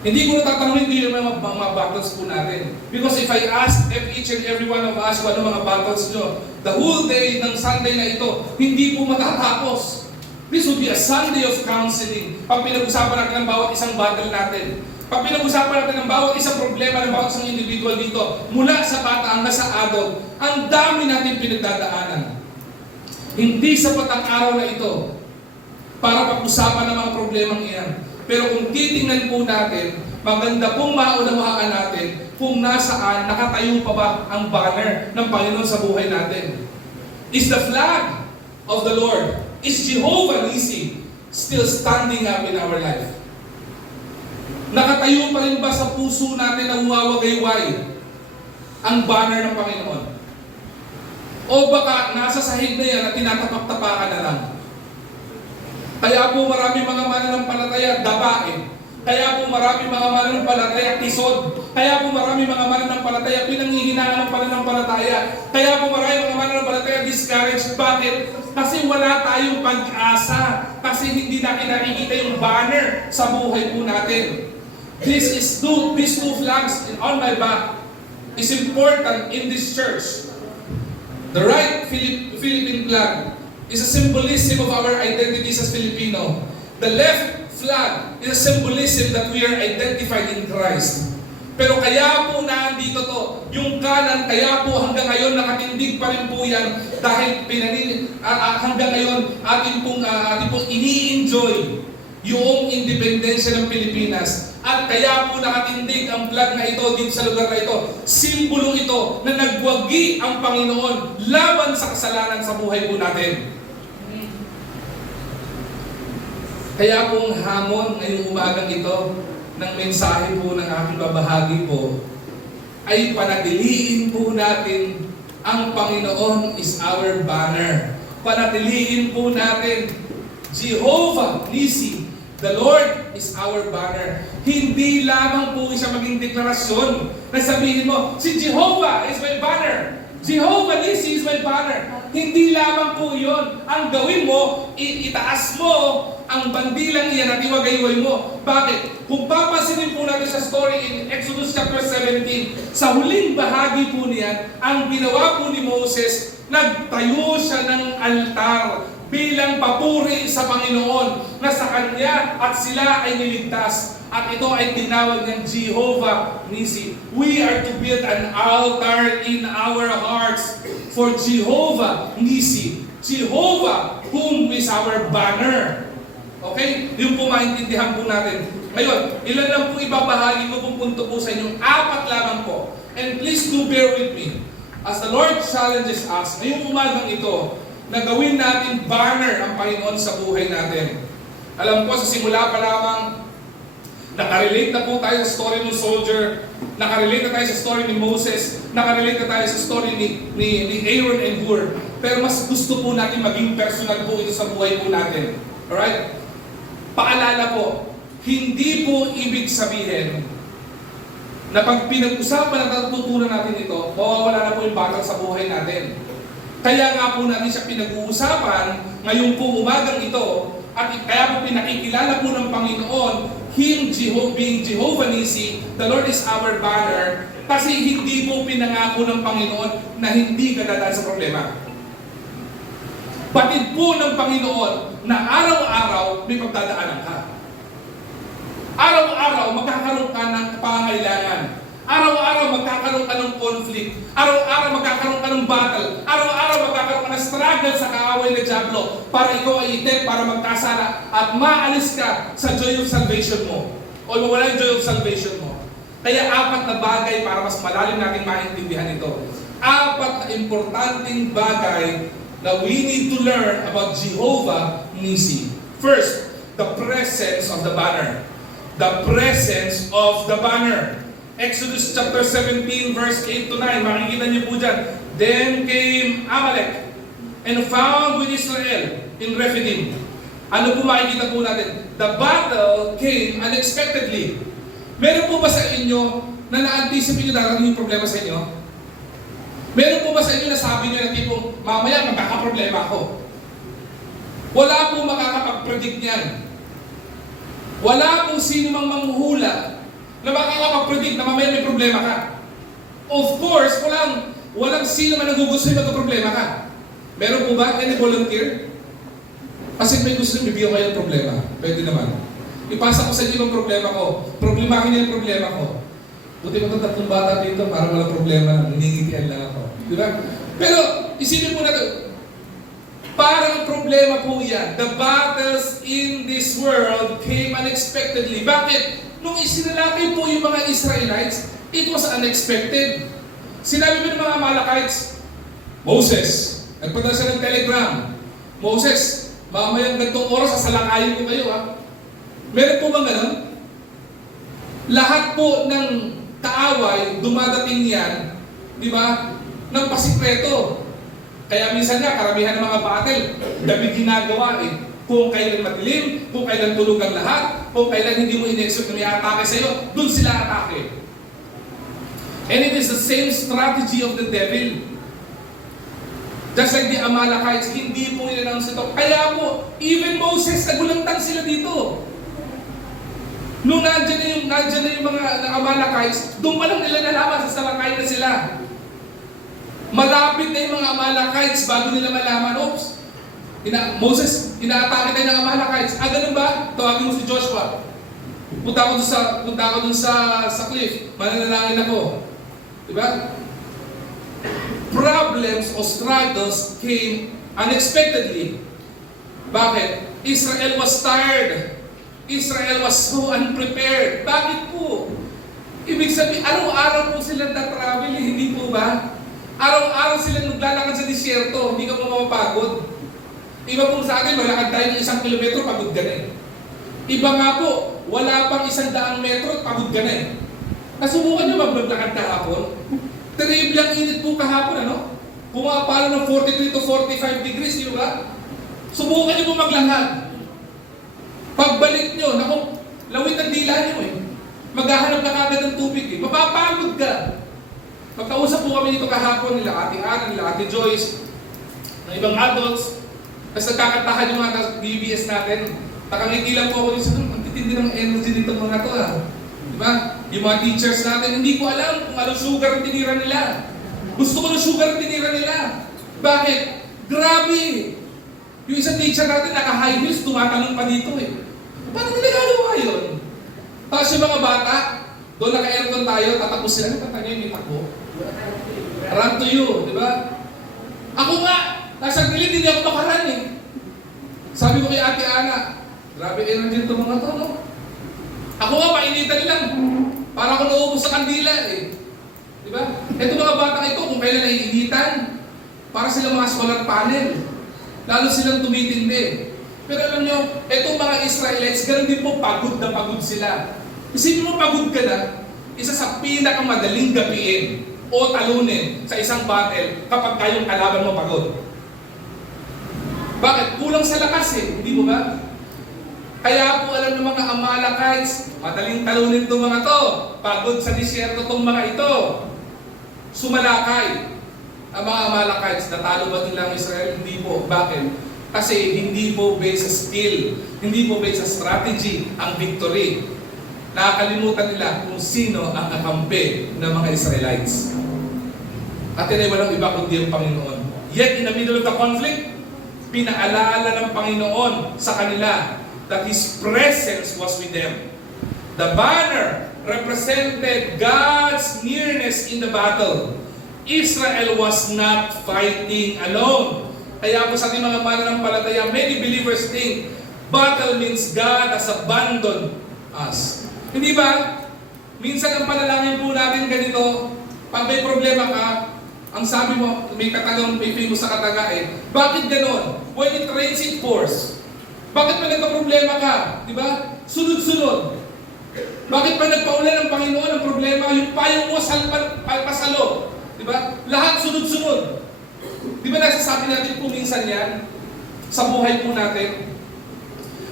Hindi ko natatanungin kung yung mga battles po natin. Because if I ask each and every one of us kung ano mga battles nyo, the whole day ng Sunday na ito, hindi po matatapos. This would be a Sunday of counseling. Pag pinag-usapan natin ng bawat isang battle natin. Pag pinag-usapan natin ng bawat isang problema ng bawat isang individual dito, mula sa bata hanggang sa adult, ang dami natin pinagdadaanan. Hindi sapat ang araw na ito para pag-usapan ng mga problemang iyan. Pero kung titingnan po natin, maganda pong maunawaan natin kung nasaan nakatayo pa ba ang banner ng Panginoon sa buhay natin. Is the flag of the Lord, is Jehovah Nissi still standing up in our life? Nakatayo pa rin ba sa puso natin na huwawagayway ang banner ng Panginoon? O baka nasa sahig na yan at tinatapak-tapakan na lang? Kaya po marami mga mananampalataya dapain. Kaya po marami mga mananampalataya tisod. Kaya po marami mga mananampalataya pinanghihinaan ng pananampalataya. Kaya po marami mga mananampalataya discouraged. Bakit? Kasi wala tayong pag-asa. Kasi hindi natin nakikita yung banner sa buhay po natin. These two flags on my back is important in this church. The right Philippine flag is a symbolism of our identities as Filipino. The left flag is a symbolism that we are identified in Christ. Pero kaya po nandito to, yung kanan, kaya po hanggang ngayon nakatindig pa rin po yan dahil hanggang ngayon ating pong ini-enjoy yung independensya ng Pilipinas. At kaya po nakatindig ang flag na ito dito sa lugar na ito. Simbolo ito na nagwagi ang Panginoon laban sa kasalanan sa buhay po natin. Kaya pong hamon ngayong umagang ito ng mensahe po ng aking babahagi po ay panatiliin po natin ang Panginoon is our banner. Panatiliin po natin Jehovah Nissi, the Lord is our banner. Hindi lamang po siya maging deklarasyon na sabihin mo, si Jehovah is my banner. Jehovah Nissi is my banner. Hindi lamang po yun. Ang gawin mo, itaas mo ang bandilang iyan at iwagayway mo. Bakit? Kung papansinin po natin sa story in Exodus chapter 17, sa huling bahagi po niyan, ang ginawa po ni Moses, nagtayo siya ng altar bilang papuri sa Panginoon na sa Kanya at sila ay niligtas. At ito ay tinawag ng Jehovah Nissi. We are to build an altar in our hearts for Jehovah Nissi. Jehovah, whom is our banner. Okay? Yung po maintindihan po natin. Ngayon, ilan lang po ibabahagi ko pong punto po sa inyong 4 lamang po. And please do bear with me. As the Lord challenges us, ngayong umagang ito, na gawin natin banner ang Panginoon sa buhay natin. Alam ko, sa simula pa lamang, nakarelate na po tayo sa story ng soldier, nakarelate na tayo sa story ni Moses, nakarelate na tayo sa story ni Aaron and Hur. Pero mas gusto po natin maging personal po ito sa buhay po natin. Alright? Paalala po, hindi po ibig sabihin na pag pinag-usapan at natutunan natin ito, mawawala na po yung battle sa buhay natin. Kaya nga po natin siya pinag-uusapan ngayong po umagang ito At kaya po pinakikilala po ng Panginoon, Him being Jehovah Nissi, the Lord is our banner, kasi hindi po pinangako ng Panginoon na hindi ka dadaan sa problema. Batid po ng Panginoon na araw-araw may pagdadaanan ka. Araw-araw magkakaroon ka ng pangailangan. Araw-araw magkakaroon ka ng conflict. Araw-araw magkakaroon ka ng battle. Araw-araw magkakaroon ka ng struggle sa kaaway na dyablo para ikaw ay itin, para magkasala at maalis ka sa joy of salvation mo. O mawala yung joy of salvation mo. Kaya apat na bagay para mas malalim natin maintindihan ito. Apat na importanteng bagay na we need to learn about Jehovah Nissi. First, the presence of the banner. The presence of the banner. Exodus chapter 17 verse 8 to 9. Makikita niyo po dyan. Then came Amalek and found with Israel in Rephidim. Ano po makikita po natin? The battle came unexpectedly. Meron po ba sa inyo na na-anticipate nyo darating yung problema sa inyo? Meron po ba sa inyo na sabi nyo na tipong mamaya magkakaproblema ako? Wala po makakapag-predict niyan. Wala pong sino mang manghuhula na makakapag-predict na mamaya may problema ka. Of course, walang sino man nagugusto yung magka-problema ka. Meron po ba? Any volunteer? Kasi may gusto nyo bibigyan kayo ng problema. Pwede naman. Ipasa ko sa inyo yung problema ko. Problemahin niyo yung problema ko. Buti mo itong tatlong bata dito para walang problema. Niningitian lang ako. Di ba? Pero isipin mo na ito. Parang problema po yan. The battles in this world came unexpectedly. Bakit? Nung isinalakay po yung mga Israelites, it was unexpected. Sinabi mo ng mga Amalekites, Moses, nagpadala siya ng telegram. Moses, mamayang gantong oras, sasalakayin ko kayo ha. Meron po bang ganun? Lahat po ng kaaway, dumadating yan, di ba, ng pasikreto. Kaya minsan nga, karamihan ng mga battle, dami ginagawa eh. Kung kailan madilim, kung kailan tulog ang lahat, kung kailan hindi mo in-expect na may atake sa iyo, dun sila atake. And it is the same strategy of the devil. Just like the Amalekites, hindi po in-announce ito. Kaya po, even Moses, nagulantang sila dito. Nung nandyan na yung mga Amalekites, doon pa lang nila nalaman sa salakay na sila. Malapit na yung mga Amalekites bago nila malaman, oops, Moses, inaatake tayo ng Amalekites. Ganun ba? Tawagin mo si Joshua. Punta ako dun sa cliff. Mananalangin ako. Diba? Problems o struggles came unexpectedly. Bakit? Israel was tired. Israel was so unprepared. Bakit po? Ibig sabihin, araw-araw po sila na-travel, hindi po ba? Araw-araw sila naglalakad sa disyerto, hindi ka mo mapapagod. Iba po sa akin, malakad tayo ng 1 kilometro, pagod ka na eh. Iba nga po, wala pang 100 metro, pagod ka na eh. Nasubukan nyo maglakad kahapon? Terrible ang init po kahapon, ano? Pumapalo ng 43 to 45 degrees, di ba? Subukan nyo po maglakad. Pagbalik nyo, naku, lawit ang dila nyo eh. Maghahanap ka kagad ng tubig eh. Mapapagod ka. Magkausap po kami dito kahapon, nila Ate Ana, nila Ate Joyce, ng ibang adults. Tapos nagkakantahan yung mga BBS natin. Nakangiti lang po ako dito, ang titindi ng energy dito mga to ah. Diba? Yung mga teachers natin, hindi ko alam kung anong sugar ang tinira nila. Gusto ko ng sugar ang tinira nila. Bakit? Grabe! Yung isang teacher natin, naka-high heels, tumatanong pa dito eh. Paano nila gagawa yun? Tapos yung mga bata, doon naka-aircon tayo, tatapos sila. Ano kanta nyo yung takbo? Run to you, di ba? Ako nga, nasa gilid, hindi ako makaran eh. Sabi ko kay Ate Ana, grabe energy ito mga to, no? Ako nga, painitan lang. Para ako naubos sa kandila eh. Di ba? Ito mga batang ito, kung kailan naiinitan, para silang mga solar panel. Lalo silang tumitindi. Pero alam nyo, itong mga Israelites, ganun din po, pagod na pagod sila. Isipin mo, pagod ka na, isa sa pinakamadaling gapiin o talunin sa isang battle kapag kayong kalaban mo pagod. Bakit? Kulang sa lakas eh, hindi mo ba? Kaya po alam ng mga Amalekites, madaling talunin itong mga to. Pagod sa disyerto itong mga ito. Sumalakay. Ang mga Amalekites, natalo ba nila ang Israel? Hindi po. Bakit? Kasi hindi po based sa skill, hindi po based sa strategy ang victory. Nakakalimutan nila kung sino ang kakampi ng mga Israelites. At yun ay walang iba kundi ang Panginoon. Yet in the middle of the conflict, pinaalala ng Panginoon sa kanila that His presence was with them. The banner represented God's nearness in the battle. Israel was not fighting alone. Kaya po sa ating mga mananampalataya, many believers think battle means God has abandoned us. Hindi ba? Minsan ang panalangin po natin ganito, pag may problema ka, ang sabi mo, may katagang, may famous sa kataga bakit ganon? When it rains, it pours. Bakit pa nagka-problema ka? Di ba? Sunod-sunod. Bakit pa nagpaulan ng Panginoon ang problema? Yung payong mo pasalo. Di ba? Lahat sunod-sunod. Di ba nagsasabi natin po minsan yan? Sa buhay po natin.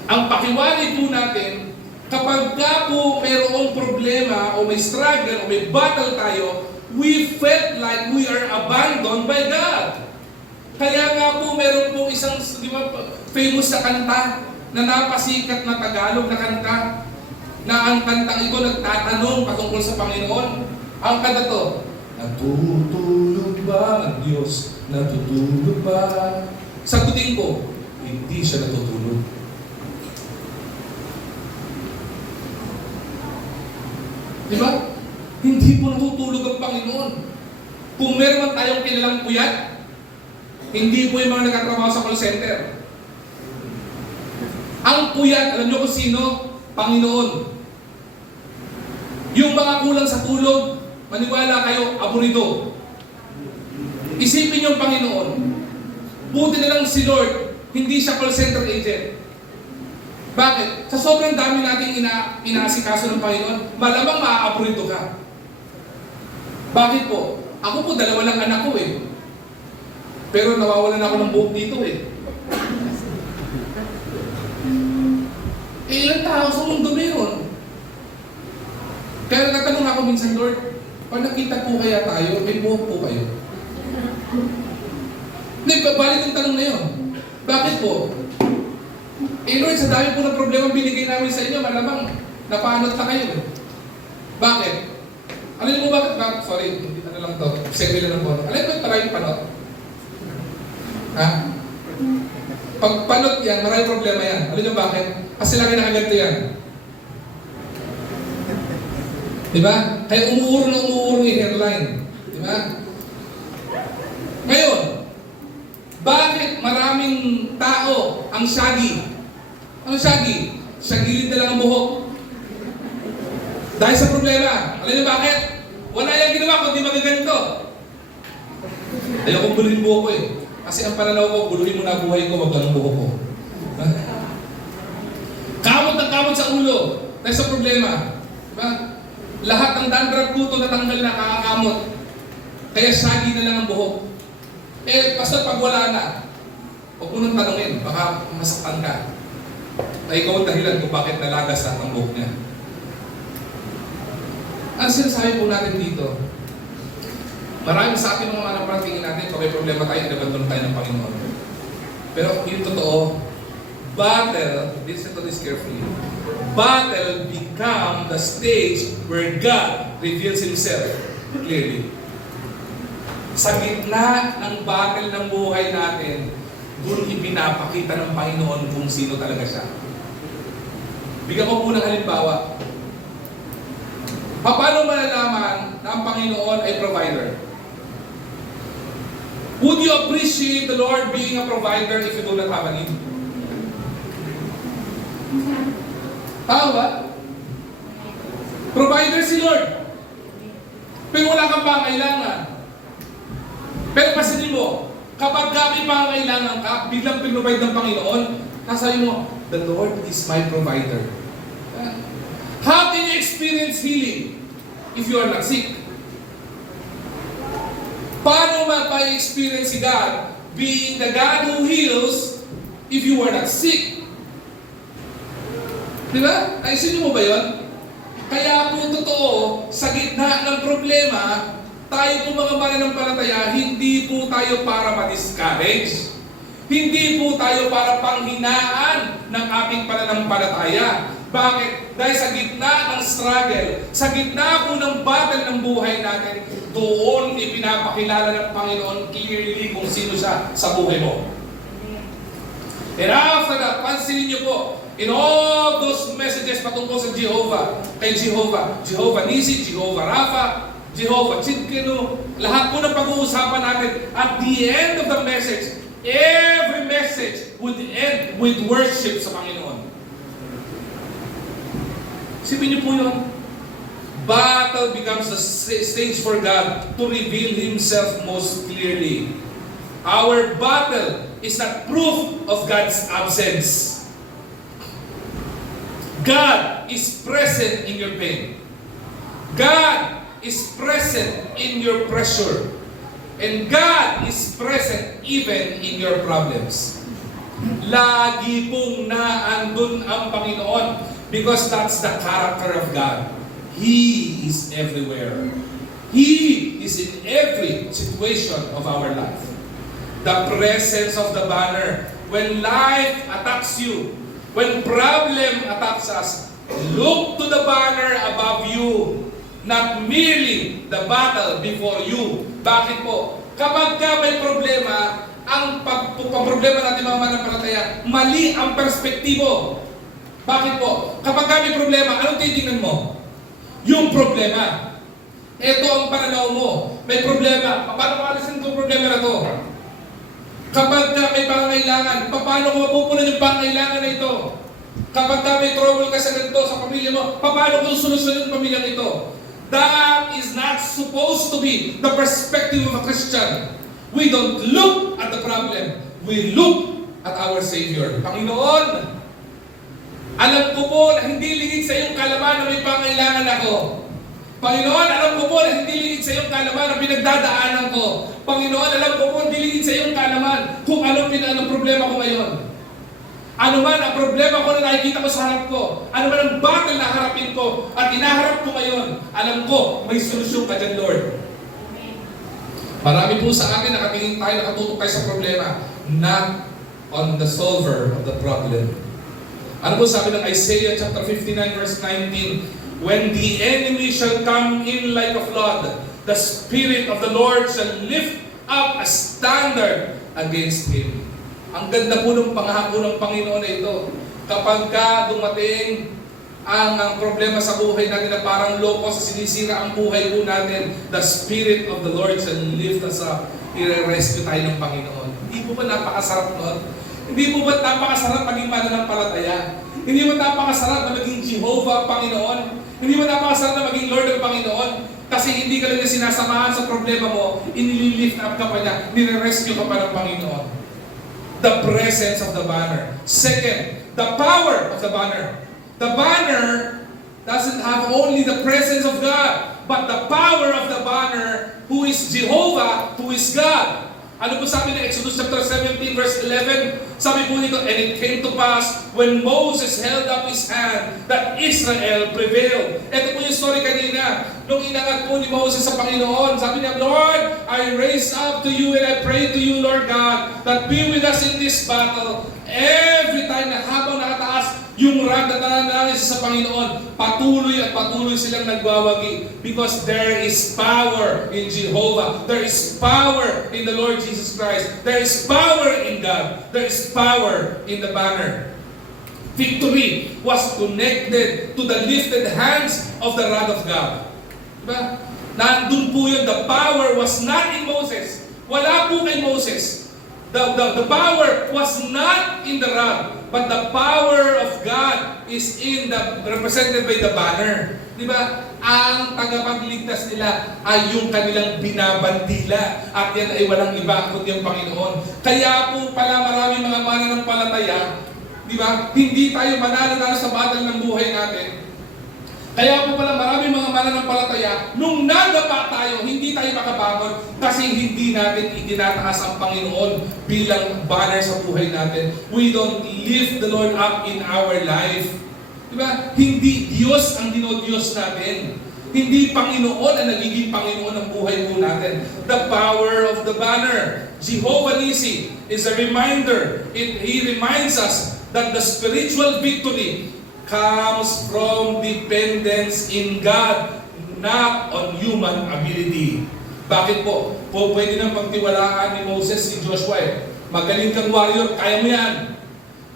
Ang pakiwari po natin, kapag ka po mayroong problema o may struggle o may battle tayo, we felt like we are abandoned by God. Kaya nga po meron po isang famous na kanta na napasikat na Tagalog na kanta na ang kantang ito nagtatanong patungkol sa Panginoon. Ang kanta to, natutulog ba ang Diyos? Natutulog ba? Sagutin ko, hindi siya natutulog. Di ba? Hindi po natutulog ang Panginoon. Kung meron tayong kilalang puyat, hindi po yung mga nagtatrabaho sa call center. Ang puyat, alam nyo kung sino? Panginoon. Yung mga kulang sa tulog, maniwala kayo, aburido. Isipin yung Panginoon. Buti na lang si Lord, hindi siya call center agent. Bakit? Sa sobrang dami nating inaasikaso ng Panginoon, malamang maaaburito ka. Bakit po? Ako po, 2 lang anak ko Pero nawawalan ako ng buhok dito ilang tao sa mundo meron. Kaya natanong ako minsan, Lord, pag nakita po kaya tayo, may buhok po kayo? Hindi, balik yung tanong na yun. Bakit po? Lord, sa dami po ng problema binigay namin sa inyo, malamang napaanot na kayo Bakit? Alam mo bakit? Sorry, ano lang to, segue lang po. Alam mo maraming panot? Ha? Pag panot yan, maraming problema yan. Alam nyo bakit? Kasi lagi nakaganto yan. Diba? Kaya umuuro yung hairline. Diba? Ngayon, bakit maraming tao ang shaggy? Ano shaggy? Sa gilid na lang ang buhok. Dahil sa problema. Alam niyo bakit? Wala yung ginawa kundi magaganto. Ayokong buluhin buhok ko Kasi ang pananaw ko, buluhin mo na buhay ko, wag lang ang buhok ko. Kamot ng kamot sa ulo. Dahil sa problema. Diba? Lahat ng dandruff ko ito natanggal na kakakamot. Kaya shaggy na lang ang buhok. Basta pag wala na, huwag mo nang tanongin, baka masaktan ka. Ay ikaw ang dahilan kung bakit nalagas ang buhok niya. Ang sinasabi po natin dito, marami sa ating mga manaparatingin natin, kung may problema tayo, inabandon tayo ng Panginoon. Pero yung totoo, battle, listen to this carefully, battle become the stage where God reveals Himself clearly. Sa gitna ng battle ng buhay natin, doon ipinapakita ng Panginoon kung sino talaga siya. Bigyan ko po ng halimbawa. Paano malalaman na ang Panginoon ay provider? Would you appreciate the Lord being a provider if you do not have a need? Tama ba? Provider si Lord. Pero wala kang pangailangan. Pero pasanin mo, kapag may pangailangan ka, biglang pinrovide ng Panginoon, nasabi mo, the Lord is my provider. How can you experience healing if you are not sick? Paano mapa-experience si God being the God who heals if you are not sick? Diba? Naisipin mo ba yun? Kaya po totoo, sa gitna ng problema, tayo po mga mananampalataya, hindi po tayo para ma-discourage. Hindi po tayo para panghinaan ng ating pananampalataya. Bakit? Dahil sa gitna ng struggle, sa gitna po ng battle ng buhay natin, doon ipinapakilala ng Panginoon clearly kung sino siya sa buhay mo. And after that, pansinin niyo po, in all those messages patungkol sa Jehovah, kay Jehovah, Jehovah Nisi, Jehovah Rapha, Jehovah Tsidkenu, lahat po ng pag-uusapan natin, at the end of the message, every message would end with worship sa Panginoon. Isipin niyo po yun. Battle becomes the stage for God to reveal Himself most clearly. Our battle is not proof of God's absence. God is present in your pain. God is present in your pressure. And God is present even in your problems. Lagi pong naandun ang Panginoon because that's the character of God. He is everywhere. He is in every situation of our life. The presence of the banner. When life attacks you, when problem attacks us, look to the banner above you. Not merely the battle before you. Bakit po? Kapag ka may problema, ang problema natin mga mananampalataya, mali ang perspektibo. Bakit po? Kapag ka may problema, anong titingnan mo? Yung problema. Ito ang pananaw mo. May problema. Paano makalisin itong problema na to? Kapag ka may pangangailangan, paano ko mapupunan yung pangangailangan na ito? Kapag ka may trouble ka sa ganito sa pamilya mo, paano ko solusyonin yung pamilya nito? That is not supposed to be the perspective of a Christian. We don't look at the problem. We look at our Savior. Panginoon, alam ko po na hindi lingid sa iyong kalaman na may pangailangan ako. Panginoon, alam ko po na hindi lingid sa iyong kalaman na pinagdadaanan ko. Panginoon, alam ko po na hindi lingid sa iyong kalaman kung anong problema ko ngayon. Ano man ang problema ko na nakikita ko sa harap ko, ano man ang battle na harapin ko at inaharap ko ngayon, alam ko may solusyon ka dyan, Lord. Marami po sa atin nakatingin tayo, nakatutok tayo sa problema, not on the solver of the problem. Ano po sabi ng Isaiah chapter 59 verse 19? When the enemy shall come in like a flood, the Spirit of the Lord shall lift up a standard against him. Ang ganda po ng pangako ng Panginoon na ito. Kapag ka dumating ang problema sa buhay natin na parang loko sa sinisira ang buhay po natin, the Spirit of the Lord shall lift us up. I-rescue tayo ng Panginoon. Hindi po ba napakasarap nun? Hindi po ba napakasarap maging mananampalataya? Hindi mo napakasarap na maging Jehovah Panginoon? Hindi mo napakasarap na maging Lord ng Panginoon? Kasi hindi ka lang na sinasamahan sa problema mo, inililift up ka pa niya, nire-rescue ka pa ng Panginoon. The presence of the banner. Second, the power of the banner. The banner doesn't have only the presence of God, but the power of the banner, who is Jehovah, who is God. Ano po sabi ng Exodus chapter 17 verse 11? Sabi po nito, and it came to pass when Moses held up his hand that Israel prevailed. Ito po yung story kanina. Nung inangat po ni Moses sa Panginoon, sabi niya, Lord, I raise up to you and I pray to you, Lord God, that be with us in this battle. Every time na habang nakataas yung rod na nananangis sa Panginoon, patuloy at patuloy silang nagwawagi because there is power in Jehovah. There is power in the Lord Jesus Christ. There is power in God. There is power in the banner. Victory was connected to the lifted hands of the rod of God. Diba? Nandun po yun. The power was not in Moses. Wala po kay Moses. The power was not in the rod, but the power of God is represented by the banner. Di ba? Ang tagapagligtas nila ay yung kanilang binabandila at yan ay walang iba kundi ang Panginoon. Kaya po pala maraming mga mananampalataya, di ba? Hindi tayo mananalo sa battle ng buhay natin. Kaya po pala maraming mga mananampalataya, nung nadapa tayo, hindi tayo makabangon kasi hindi natin itinataas ang Panginoon bilang banner sa buhay natin. We don't lift the Lord up in our life. Diba? Hindi Diyos ang dinodiyos natin. Hindi Panginoon ang nagiging Panginoon ng buhay po natin. The power of the banner. Jehovah Nissi is a reminder. He reminds us that the spiritual victory comes from dependence in God, not on human ability. Bakit po? Pwede nang pagtiwalaan ni Moses si Joshua eh. Magaling kang warrior, kaya mo yan.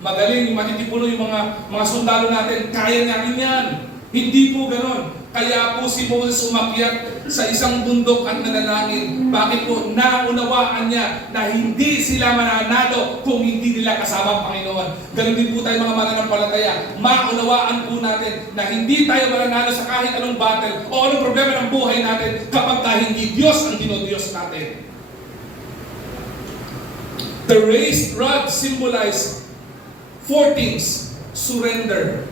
Magaling, matitipulo yung mga sundalo natin, kaya natin yan. Hindi po ganon. Kaya po si Moses umakyat sa isang bundok at nanalangin. Bakit po? Naunawaan niya na hindi sila mananalo kung hindi nila kasama ang Panginoon. Ganun din po tayo mga mananampalataya. Maunawaan po natin na hindi tayo mananalo sa kahit anong battle o anong problema ng buhay natin kapag hindi Diyos ang dinodiyos natin. The raised rod symbolized 4 things. Surrender.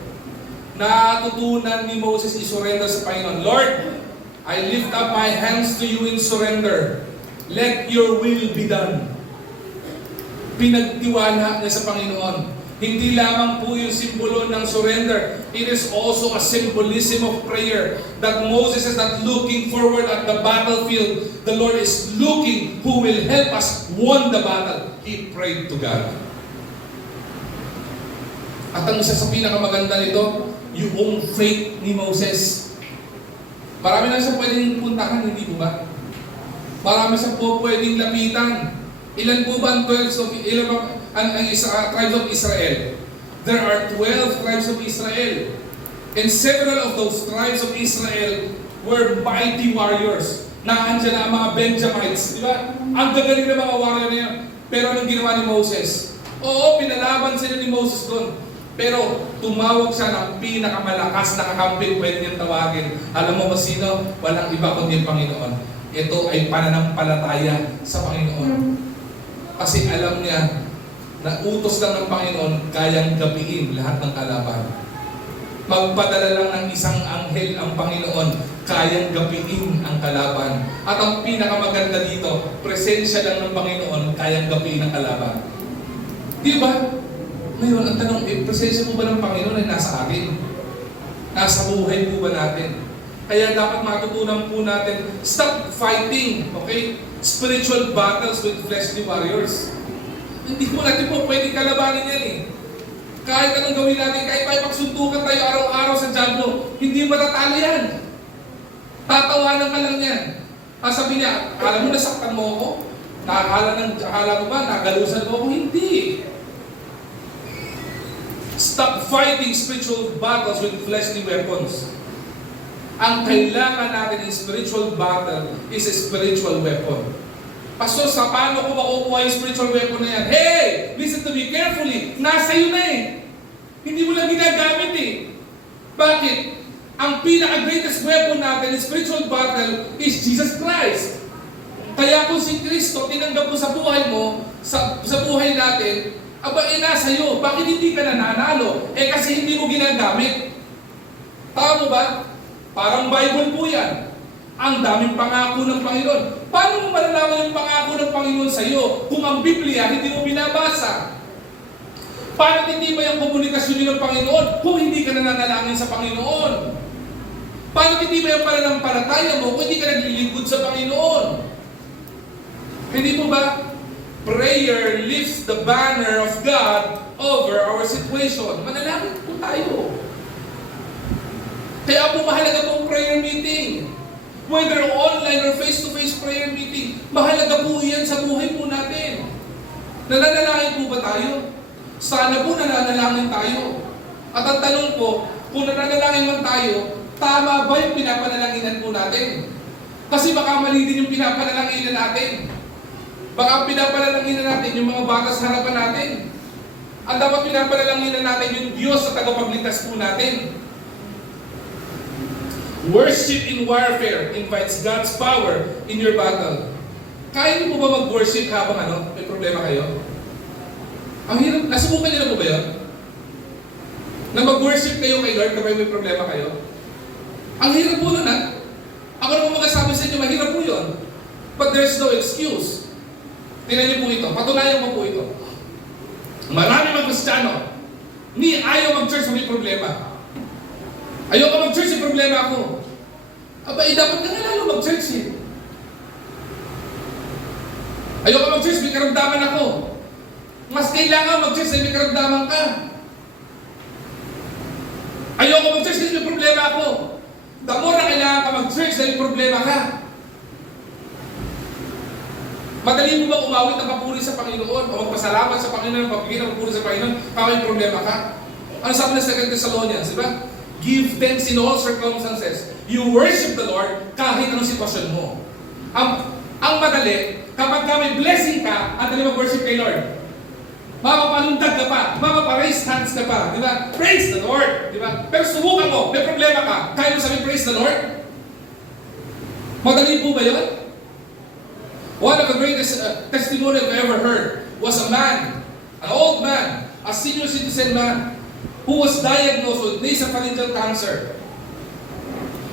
Natutunan ni Moses i-surrender sa Panginoon. Lord, I lift up my hands to you in surrender. Let your will be done. Pinagtiwala niya sa Panginoon. Hindi lamang po yung simbolo ng surrender. It is also a symbolism of prayer. That Moses is not looking forward at the battlefield. The Lord is looking who will help us won the battle. He prayed to God. At ang isa sa pinakamaganda nito, yung faith ni Moses. Marami na siya pwedeng puntahan, hindi po ba? Marami siya po pwedeng lapitan. Ilan po ba ang tribes of Israel? There are 12 tribes of Israel. And several of those tribes of Israel were mighty warriors. Naandyan na ang mga Benjamites. Di ba? Ang gagaling na mga warrior na yan. Pero anong ginawa ni Moses? Oo, pinalaban sila ni Moses doon. Pero tumawag siya ng pinakamalakas na kakamping pwede niyang tawagin. Alam mo ba sino? Walang iba kundi ang Panginoon. Ito ay pananampalataya sa Panginoon. Kasi alam niya na utos lang ng Panginoon kayang gapiin lahat ng kalaban. Magpadala lang ng isang anghel ang Panginoon, kayang gapiin ang kalaban. At ang pinakamaganda dito, presensya lang ng Panginoon, kayang gapiin ang kalaban. Di ba? Ngayon, ang tanong, presensya po ba ng Panginoon ay nasa atin? Nasa buhay po ba natin? Kaya dapat matutunan po natin, stop fighting, okay? Spiritual battles with fleshly warriors. Hindi po natin po pwedeng kalabanin yan eh. Kahit anong gawin natin, kahit may pagsuntukan tayo araw-araw sa Diablo, hindi matatalo yan. Tatawanan ka lang yan. Sabi niya, akala mo nasaktan mo ako? Akala mo ba, nagalusan mo ako? Hindi. Stop fighting spiritual battles with fleshly weapons. Ang kailangan natin in spiritual battle is a spiritual weapon. Pastor, sa paano ko makukuha yung spiritual weapon na yan? Hey! Listen to me carefully. Nasa iyo na eh. Hindi mo lang ginagamit eh. Bakit? Ang pinaka-greatest weapon natin in spiritual battle is Jesus Christ. Kaya kung si Kristo tinanggap mo sa buhay mo, sa buhay natin, aba, nasa iyo. Bakit hindi ka nananalo? Kasi hindi mo ginagamit. Tama mo ba? Parang Bible po yan. Ang daming pangako ng Panginoon. Paano mo malalaman yung pangako ng Panginoon sa iyo kung ang Biblia hindi mo binabasa? Paano hindi ba yung komunikasyon niyo ng Panginoon kung hindi ka nananalangin sa Panginoon? Paano hindi ba yung pananampalataya mo kung hindi ka naglilingkod sa Panginoon? Hindi mo ba? Prayer lifts the banner of God over our situation. Manalangin po tayo. Kaya po mahalaga pong prayer meeting. Whether online or face-to-face prayer meeting, mahalaga po yan sa buhay po natin. Nananalangin po ba tayo? Sana po nananalangin tayo. At ang tanong po, kung nananalangin man tayo, tama ba yung pinapanalanginan po natin? Kasi baka mali din yung pinapanalanginan natin. Baka pinapanalanginan natin yung mga bata sa harapan natin. Ang dapat pinapanalanginan natin yung Diyos sa tagapagligtas po natin. Worship in warfare invites God's power in your battle. Kaya niyo po ba mag-worship habang may problema kayo? Ang hirap, nasubukan niyo na po ba yun? Na mag-worship kayo kay Lord kapag may problema kayo? Ang hirap po nun Ako naman magsasabi sa inyo, mahirap po yun. But there's no excuse. Tingnan niyo po ito, patunayan mo po ito. Marami mga Kristiyano, ayaw mag-church may problema. Ayoko mag-church, yung problema ako. Aba, dapat ka nga lalo mag-church eh. Ayoko mag-church, may karamdaman ako. Mas kailangan mag-church na may karamdaman ka. Ayoko mag-church kasi may problema ako. The more na kailangan ka mag-church na may problema ka. Madali mo ba umawit ng papuri sa Panginoon o magpasalamat sa Panginoon, magbigay ng papuri sa Panginoon kapag may problema ka? Ano sabi ng 2 Thessalonians, di ba? Give thanks in all circumstances. You worship the Lord kahit anong sitwasyon mo. Ang madali, kapag ka may blessing ka, ang dali mag-worship kay Lord. Mapapalundag ka pa, mapaparaise hands ka pa, di ba? Praise the Lord, di ba? Pero subukan mo, may problema ka, kaya mo sabihin praise the Lord? Madali po ba yun? One of the greatest testimony I've ever heard was a man, an old man, a senior citizen man, who was diagnosed with nasopharyngeal cancer.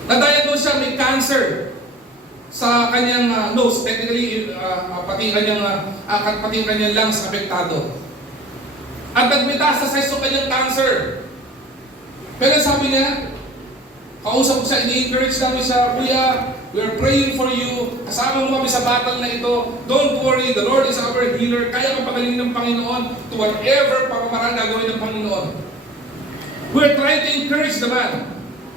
Na-diagnose siya may cancer sa kanyang nose, technically pati yung kanyang lungs apektado. At nag-metastasize yung kanyang cancer. Pero sabi niya, kausap ko siya, ini-encourage namin siya, Kuya, we are praying for you. Kasama mo kami sa battle na ito. Don't worry, the Lord is our healer. Kaya kang pagalingin ng Panginoon to whatever pamamaraan gagawin ng Panginoon. We are trying to encourage the man.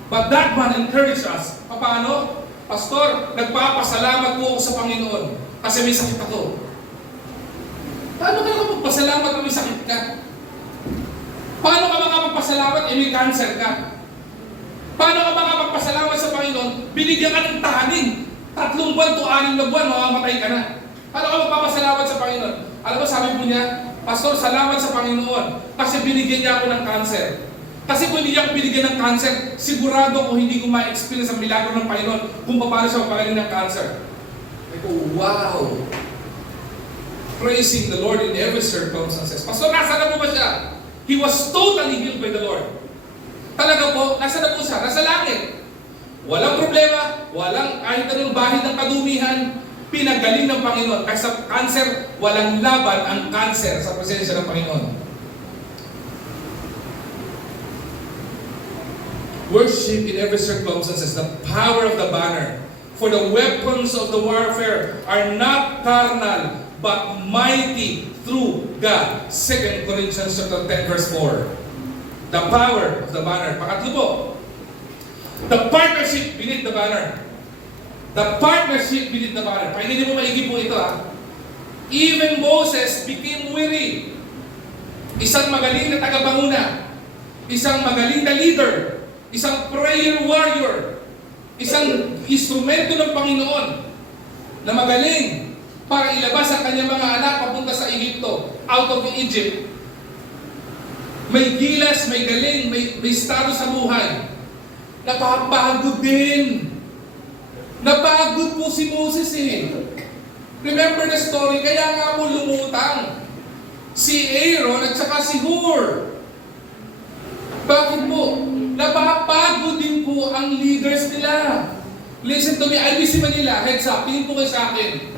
But that man encouraged us. Paano? Pastor, nagpapasalamat po ako sa Panginoon kasi may sakit ako. Paano ka naman magpasalamat kung may sakit ka? Paano ka makapagpasalamat may cancer ka? Paano ka makapagpasalamat sa Panginoon? Binigyan ka ng tahanin. 3 buwan to 6 na buwan, mamamatay ka na. Paano ka magpapasalamat sa Panginoon? Alam mo, sabi po niya, Pastor, salamat sa Panginoon kasi binigyan niya ako ng cancer. Kasi kung hindi niya ako binigyan ng cancer, sigurado ko hindi ko ma-experience ang milagro ng Panginoon kung paano siya magpagaling ng cancer. Like, oh, wow! Praising the Lord in every circumstances. Pastor, nasa na po ba siya? He was totally healed by the Lord. Talaga po, nasa na po siya? Nasa langit. Walang problema, walang kahit anong bahid ng kadumihan, pinagaling ng Panginoon. Kasi sa cancer, walang laban ang cancer sa presensya ng Panginoon. Worship in every circumstances, the power of the banner. For the weapons of the warfare are not carnal, but mighty through God. 2 Corinthians chapter 10 verse 4. The power of the banner. Pakatlo po. The partnership beneath the banner. The partnership beneath the banner. Pakinggan mo maigi po ito Even Moses became weary. Isang magaling na tagapanguna. Isang magaling na leader. Isang prayer warrior, isang instrumento ng Panginoon na magaling para ilabas ang kanyang mga anak papunta sa Egypto, out of Egypt. May gilas, may galing, may estado sa buhay. Napapagod din. Napagod po si Moses Remember the story, kaya nga po lumutang si Aaron at saka si Hur. Bakit po? Napapagod din po ang leaders nila. Listen to me, IBC Manila, heads up, tingin po kayo sa akin.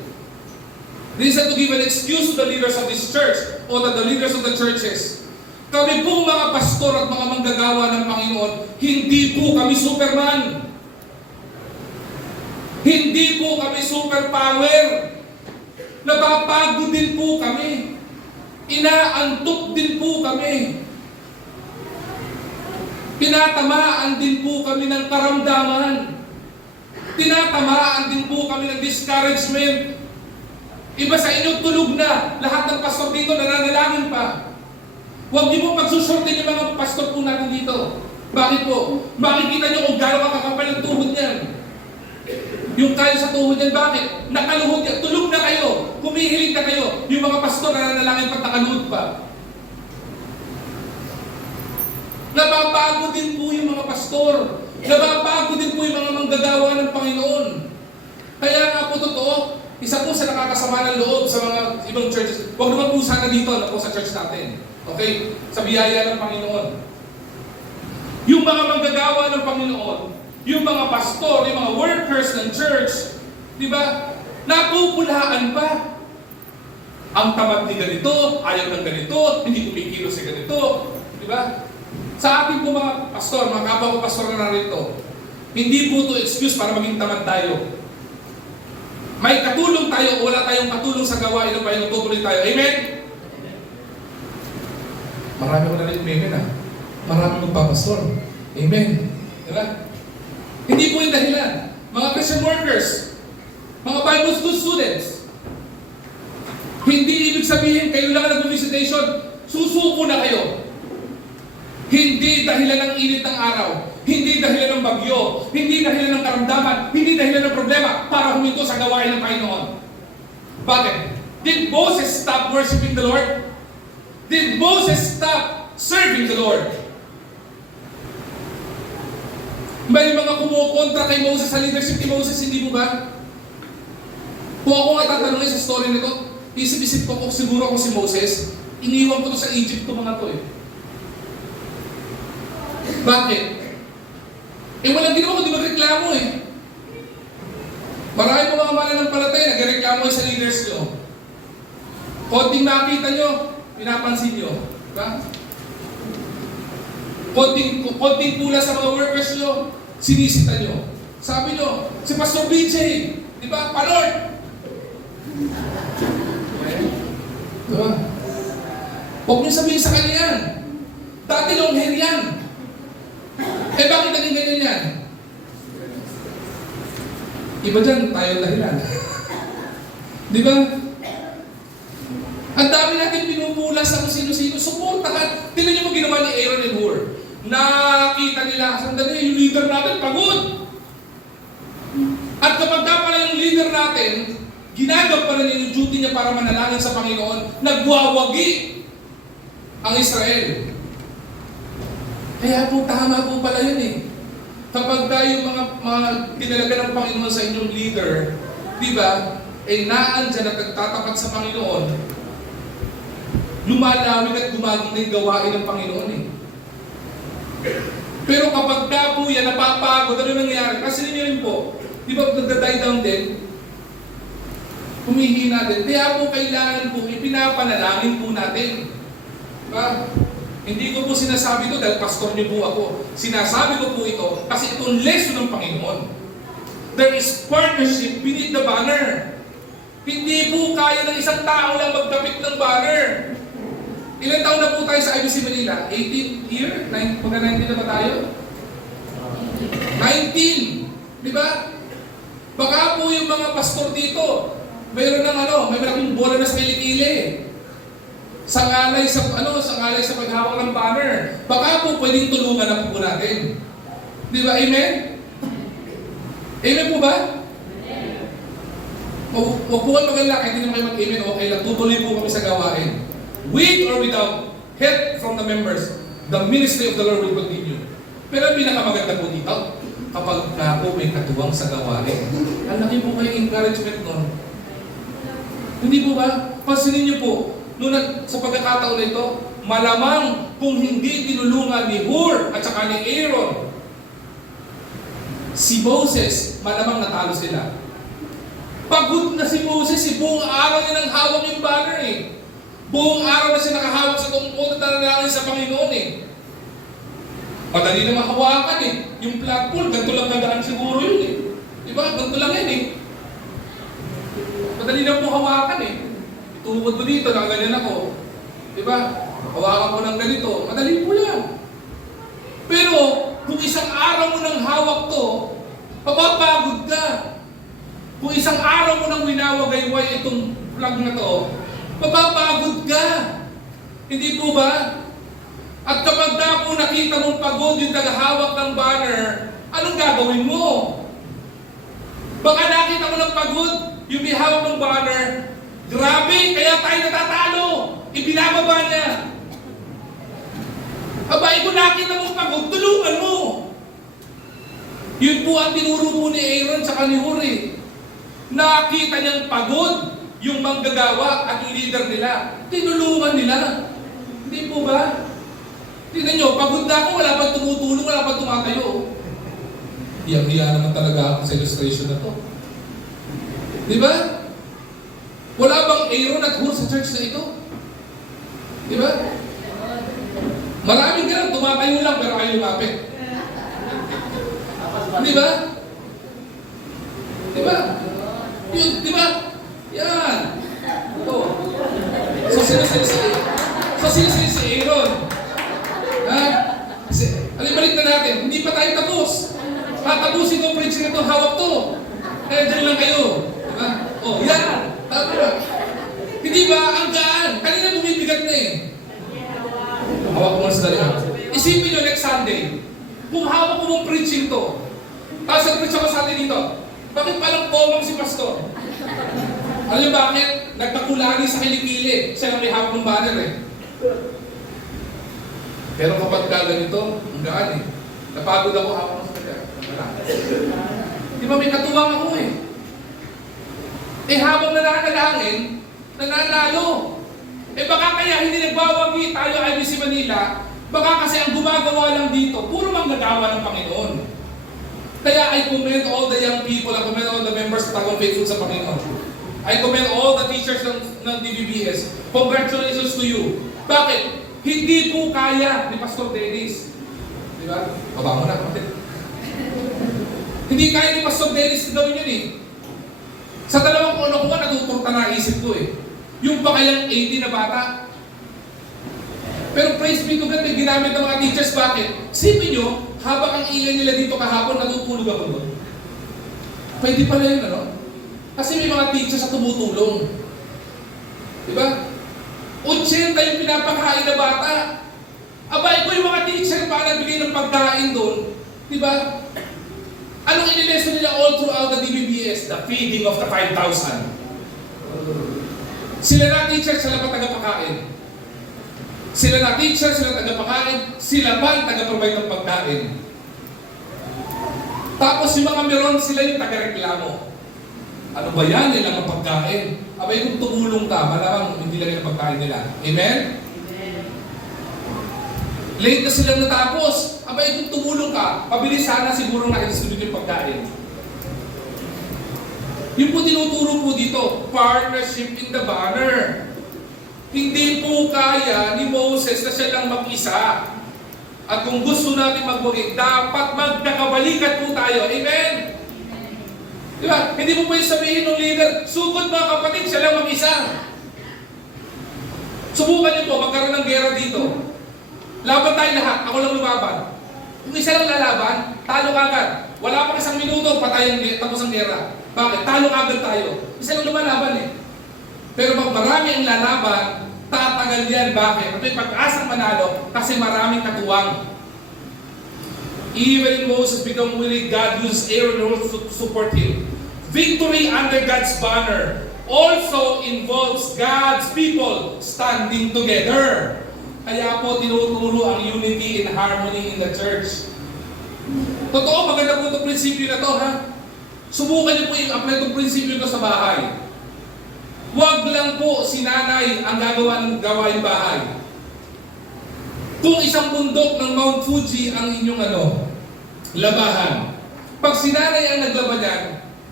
This is not to give an excuse to the leaders of this church or to the leaders of the churches. Kami po mga pastor at mga manggagawa ng Panginoon, hindi po kami Superman. Hindi po kami superpower. Napapagod din po kami. Inaantok din po kami. Tinatamaan din po kami ng karamdaman. Tinatamaan din po kami ng discouragement. Iba sa inyo tulog na. Lahat ng pastor dito nananalangin pa. Huwag niyo po pagsusortin yung mga pastor po natin dito. Bakit po? Makikita niyo kung gano'n kakapal ang tuhod niyan. Yung kayo sa tuhod niyan, bakit? Nakaluhod niya. Tulog na kayo. Humihiling na kayo. Yung mga pastor nananalangin pa nakaluhod pa. Nababago din po yung mga pastor. Nababago din po yung mga manggagawa ng Panginoon. Kaya nga po totoo, isa po sa nakakasama ng loob sa mga ibang churches. Huwag naman po sana dito na po sa church natin. Okay? Sa biyaya ng Panginoon. Yung mga manggagawa ng Panginoon, yung mga pastor, yung mga workers ng church, di ba? Napupulaan pa. Ang tamad ni ganito, ayaw ng ganito, hindi kumikilos sa ganito. Di ba? Sa ating po mga pastor, mga kapwa ko pastor na narito, hindi po ito excuse para maging tamad tayo. May katulong tayo o wala tayong katulong sa gawain ng Panginoon, tutuloy tayo. Amen? Marami ko na rin amen ah. Marami magpapastor. Amen. Diba? Hindi po yung dahilan. Mga Christian workers, mga Bible school students, hindi ibig sabihin kayo lang nag-visitation, susuko na kayo. Hindi dahilan ng init ng araw, hindi dahilan ng bagyo, hindi dahilan ng karamdaman, hindi dahilan ng problema para huminto sa gawain ng Panginoon. Bakit? Did Moses stop worshiping the Lord? Did Moses stop serving the Lord? May mga kumukontra kay Moses sa leadership ni Moses, hindi mo ba? Kung ako nga tatanungin sa story nito, isip-isip ko kung siguro ako si Moses, iniwan ko to sa Egypt to mga to eh. Bakit? Eh walang ginawa kundi magreklamo eh. Marami po mga mananampalataya nagreklamo sa leaders nyo. Konting nakita nyo, pinapansin nyo. Diba? Konting pula sa mga workers nyo, sinisita nyo. Sabi nyo, si Pastor BJ, di ba, palord! Diba? Huwag nyo sabihin sa kanya yan. Dati long hair yan. Eh bakit naging ganyan yan? Iba dyan, tayo dahilan. Di ba? Ang dami natin pinupula sa kung sino-sino. Suportahan. Tingnan niyo mo ginawa ni Aaron and Hur. Nakita nila, sandali, yung leader natin pagod. At kapag pala yung leader natin, ginagawa niya yung duty niya para manalangin sa Panginoon, nagwawagi ang Israel. Kaya po, tama po pala yun eh. Kapag tayo mga tinalaga ng Panginoon sa inyong leader, di ba, eh naandyan at nagtatapat sa Panginoon, lumalawig at gumagong na yung gawain ng Panginoon eh. Pero kapag ka po yan, napapagod, ano nangyayari? Kasi ninyo rin po, di ba nagda-die down din? Humihina din. Kaya po kailangan po, ipinapanalangin po natin. Diba? Hindi ko po sinasabi ito dahil pastor niyo po ako. Sinasabi ko po ito kasi itong lesson ng Panginoon. There is partnership beneath the banner. Hindi po kaya ng isang tao lang magdapit ng banner. Ilan taon na po tayo sa IBC Manila? 18 year? Pagka 19 na ba tayo? 19! Di ba? Baka po yung mga pastor dito, mayroon ng may malaking bola na sa kilikili. Sangalay sa paghawak ng banner. Baka po pwedeng tulungan na po natin. Di ba? Amen? Amen po ba? Huwag po kayo mag-alala, hindi naman kayo mag-amen, okay lang. Tutuloy po kami sa gawain. With or without help from the members, the ministry of the Lord will continue. Pero ang pinakamaganda po dito, kapag po may katuwang sa gawain, ang laki po kayong encouragement nun. Hindi po ba? Pansinin niyo po, sa pagkakataon na ito, malamang kung hindi tinulungan ni Hur at saka ni Aaron, si Moses, malamang natalo sila. Pagod na si Moses, buong araw niya nang hawak yung banner eh. Buong araw na siya nakahawak sa tungkol at nanalangin sa Panginoon eh. Madali na mahawakan eh. Yung flagpole, ganito lang nagaan siguro yun eh. Diba? Ganito lang yan eh. Madali na po hawakan eh. Tumukod mo dito, nakaganyan ako. Diba? Hawakan mo ng ganito. Madali po lang. Pero, kung isang araw mo nang hawak to, mapapagod ka. Kung isang araw mo nang winawagayway itong flag na to, mapapagod ka. Hindi po ba? At kapag na po nakita mong pagod yung tagahawak ng banner, anong gagawin mo? Baka nakita mo ng pagod yung may hawak ng banner, grabe, kaya tayo natatalo. Ibinababa niya. Abay, kung nakita mong pagod, tulungan mo. Yun po ang tinuro po ni Aaron sa ni Hur. Nakita niyang pagod yung manggagawa at yung leader nila. Tinulungan nila. Hindi po ba? Tingnan nyo, pagod na ako, wala pang tumutulong, wala pang tumatayo. Hiyang-hiya naman talaga ako sa illustration na to. Di ba? Wala bang Aaron at Hur sa church na ito? Di ba? Maraming ganun, tumatayo lang pero kayo lumapit. Di ba? Di ba? Di ba? si Aaron. Ha? Balik na natin, hindi pa tayo tapos. Tatapusin ko preaching ito, hawak to. Kaya dyan lang kayo. Diba? Oh, yan. Tama. Hindi ba? Ang gaan. Kanina bumibigat na eh. Hawak ko muna sa dali. Isipin nyo next Sunday, kung hawak ko mong preaching to, tapos nag-preach ako sa atin dito, bakit palang komang si pastor? Alam niyo bakit? Nagkakulani sa kilikili. Siya lang may hawak ng banner eh. Pero kapag ka ganito, ang gaan eh. Napagod ako hawak ng kanya. Di ba may katuwang ako eh. Eh habang nananalangin, nananalo. Eh baka kaya hindi nagbawagi tayo IBC Manila, baka kasi ang gumagawa lang dito, puro manggagawa ng Panginoon. Kaya I commend all the young people, I commend all the members na tagang faithful sa Panginoon. I commend all the teachers ng DBBS. Congratulations to you. Bakit? Hindi po kaya ni Pastor Dennis. Di ba? Baba mo na, kapatid. Hindi kaya ni Pastor Dennis na gawin yun eh. Sa dalawang ulo ko nga, natuturta na isip ko eh. Yung pa kayang 80 na bata. Pero praise be to God, may ginamit ng mga teachers. Bakit? Sipin nyo, habang ang ingay nila dito kahapon, natutulog ako doon. Pwede pala yun, ano? Kasi may mga teachers na tumutulong. Diba? 80 yung pinapakain na bata. Abay ko yung mga teacher pa nagbigay ng pagkain doon. Diba? Anong inileso nila all throughout the DBBS? The feeding of the 5,000. Sila na teacher, sila pa tagapakain. Sila na teacher, sila tagapakain. Sila pa ang tagaprovide ng pagkain. Tapos yung mga meron, sila yung tagareklamo. Ano ba yan? Nila ang pagkain. Abay kung tumulong ka, malamang hindi lang yung pagkain nila. Amen? Late na silang natapos. Abay kung tumulong ka, pabilis sana siguro nakikisunod yung pagkain. Yung po tinuturo po dito, partnership in the banner. Hindi po kaya ni Moses na siya lang mag-isa. At kung gusto natin magwagi, dapat magkakabalikat po tayo. Amen? Diba? Hindi mo pwede sabihin ng leader, sugod mga kapatid, siya lang mag-isa. Subukan niyo po, magkaroon ng gera dito. Laban tayo lahat, ako lang lumaban. Kung isa lang lalaban, talo agad. Wala pang isang minuto, patay tapos ang gera. Bakit? Talo agad tayo. Isa lang lumalaban eh. Pero pag marami ang lalaban, tatagal yan. Bakit? At may pag-asang manalo kasi maraming katuwang. Even Moses become weary, God used Aaron to support him. Victory under God's banner also involves God's people standing together. Kaya po tinuturo ang unity and harmony in the church. Totoo, maganda po itong prinsipyo na to, ha? Subukan niyo po i-apply itong prinsipyo na sa bahay. Huwag lang po si nanay ang gagawa ng gawain bahay. Kung isang bundok ng Mount Fuji ang inyong labahan, pag si nanay ang naglaba yan,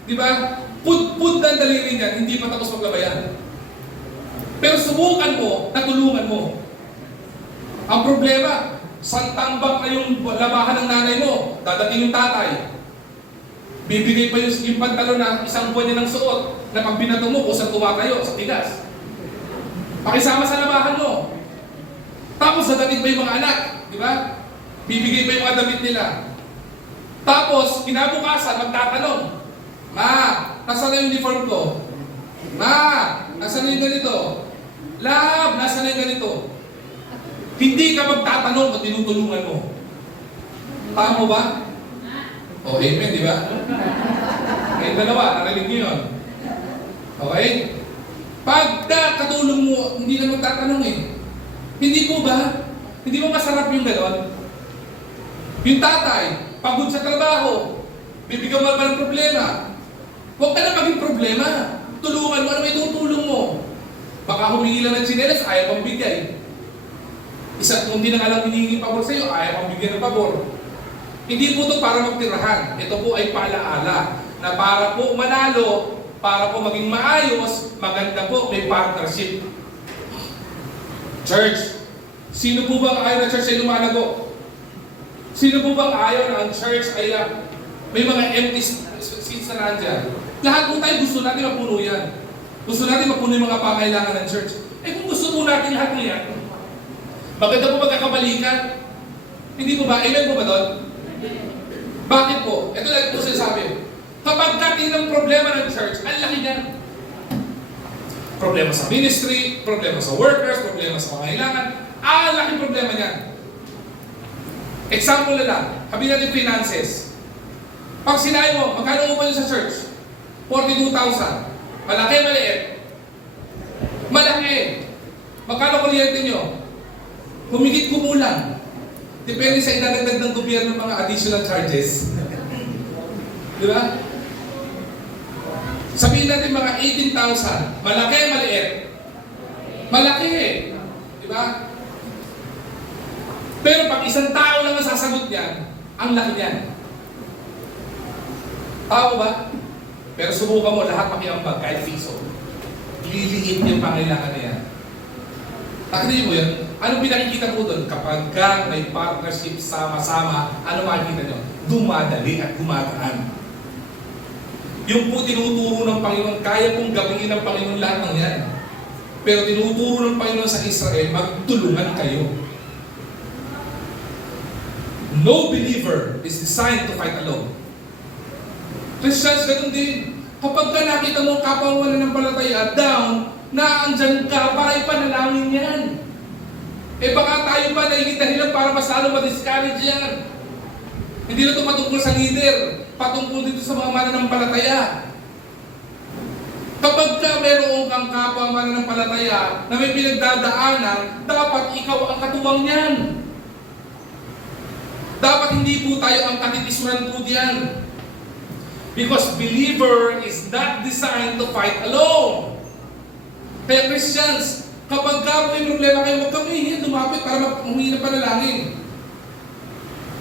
di ba? Pud ng daliri niyan, hindi pa tapos maglaba yan. Pero subukan mo, natulungan mo. Ang problema, santambak na yung labahan ng nanay mo, dadating yung tatay. Bibigay pa yung pantalon na isang buwan niya ng suot, na pag binato mo, kung saan tumatayo, sa tigas. Pakisama sa labahan mo. Tapos dadating pa yung mga anak, di ba? Bibigay pa yung mga damit nila. Tapos, kinabukasan, magtatanong, Ma, nasaan na yung uniform ko? Ma, nasaan na yung ganito? Lab, nasaan na yung ganito? Hindi ka magtatanong kung tinutulungan mo. Tama mo ba? O, amen, di ba? Kayong dalawa, narinig niyo yun. Okay? Pagka katulong mo, hindi na magtatanong eh. Hindi po ba? Hindi mo masarap yung gano'n? Yung tatay, pagod sa trabaho, bibigyan mo ba ng problema? Huwag ka na maging problema. Tulungan mo, ano may tutulong mo? Baka humingi lang ng tsinelas, ayaw pang bigay. Isa, kung di na nga lang hinihingi pabor sa'yo, ayaw pang bigyan ng pabor. Hindi po ito para magtirahan. Ito po ay paalaala na para po manalo, para po maging maayos, maganda po, may partnership. Church, sino po bang ayaw na church ay lumalago? Sino po bang ayaw na ang church ay may mga empty seats na nandyan? Lahat po tayo gusto natin mapuno yan. Gusto natin mapuno yung mga pangailangan ng church. Eh kung gusto mo po natin lahat ng yan. Maganda po magkakabalikan. Hindi po ba? Amen po ba doon? Bakit po? Ito lang po sinasabi. Kapag natin ng problema ng church, ang laki niyan. Problema sa ministry, problema sa workers, problema sa pangailangan. Ang laki problema niyan. Example na lang, sabihin natin finances. Pag sinabi mo, magkano upa nyo sa church? 42,000. Malaki, maliit? Malaki. Magkano kuryente nyo? Humigit kumulang. Depende sa idadagdag ng gobyerno mga additional charges. Di ba? Sabihin natin mga 18,000. Malaki, maliit? Malaki. Di ba? Pero pag isang tao lang ang sasagot niyan, ang laki niyan. Tao ba? Pero subukan mo lahat makiambag kahit piso. Liliit yung pangailangan na yan. Takdihin mo yun. Anong pinakikita mo doon? Kapag ka may partnership sama-sama, ano makikita nyo? Dumadali at gumagaan. Yung po tinuturo ng Panginoon, kaya pong gawin ng Panginoon lahat ng yan. Pero tinuturo ng Panginoon sa Israel, magtulungan kayo. No believer is designed to fight alone. Christians, ganun din. Kapag ka nakita mo kapwa mo ng palataya, down, naandyan ka, para ipanalangin yan. Eh baka tayo pa nagiging dahilan para mas lalo ma-discourage yan. Hindi na ito patungkol sa leader, patungkol dito sa mga mananampalataya. Kapag ka meron kang kapwa mananampalataya na may pinagdadaanan, dapat ikaw ang katuwang niyan. Dapat hindi po tayo ang katitisuran po diyan. Because believer is not designed to fight alone. Kaya Christians, kapag ka may problema kayo, huwag kang hihingi, lumapit para humingi ng panalangin.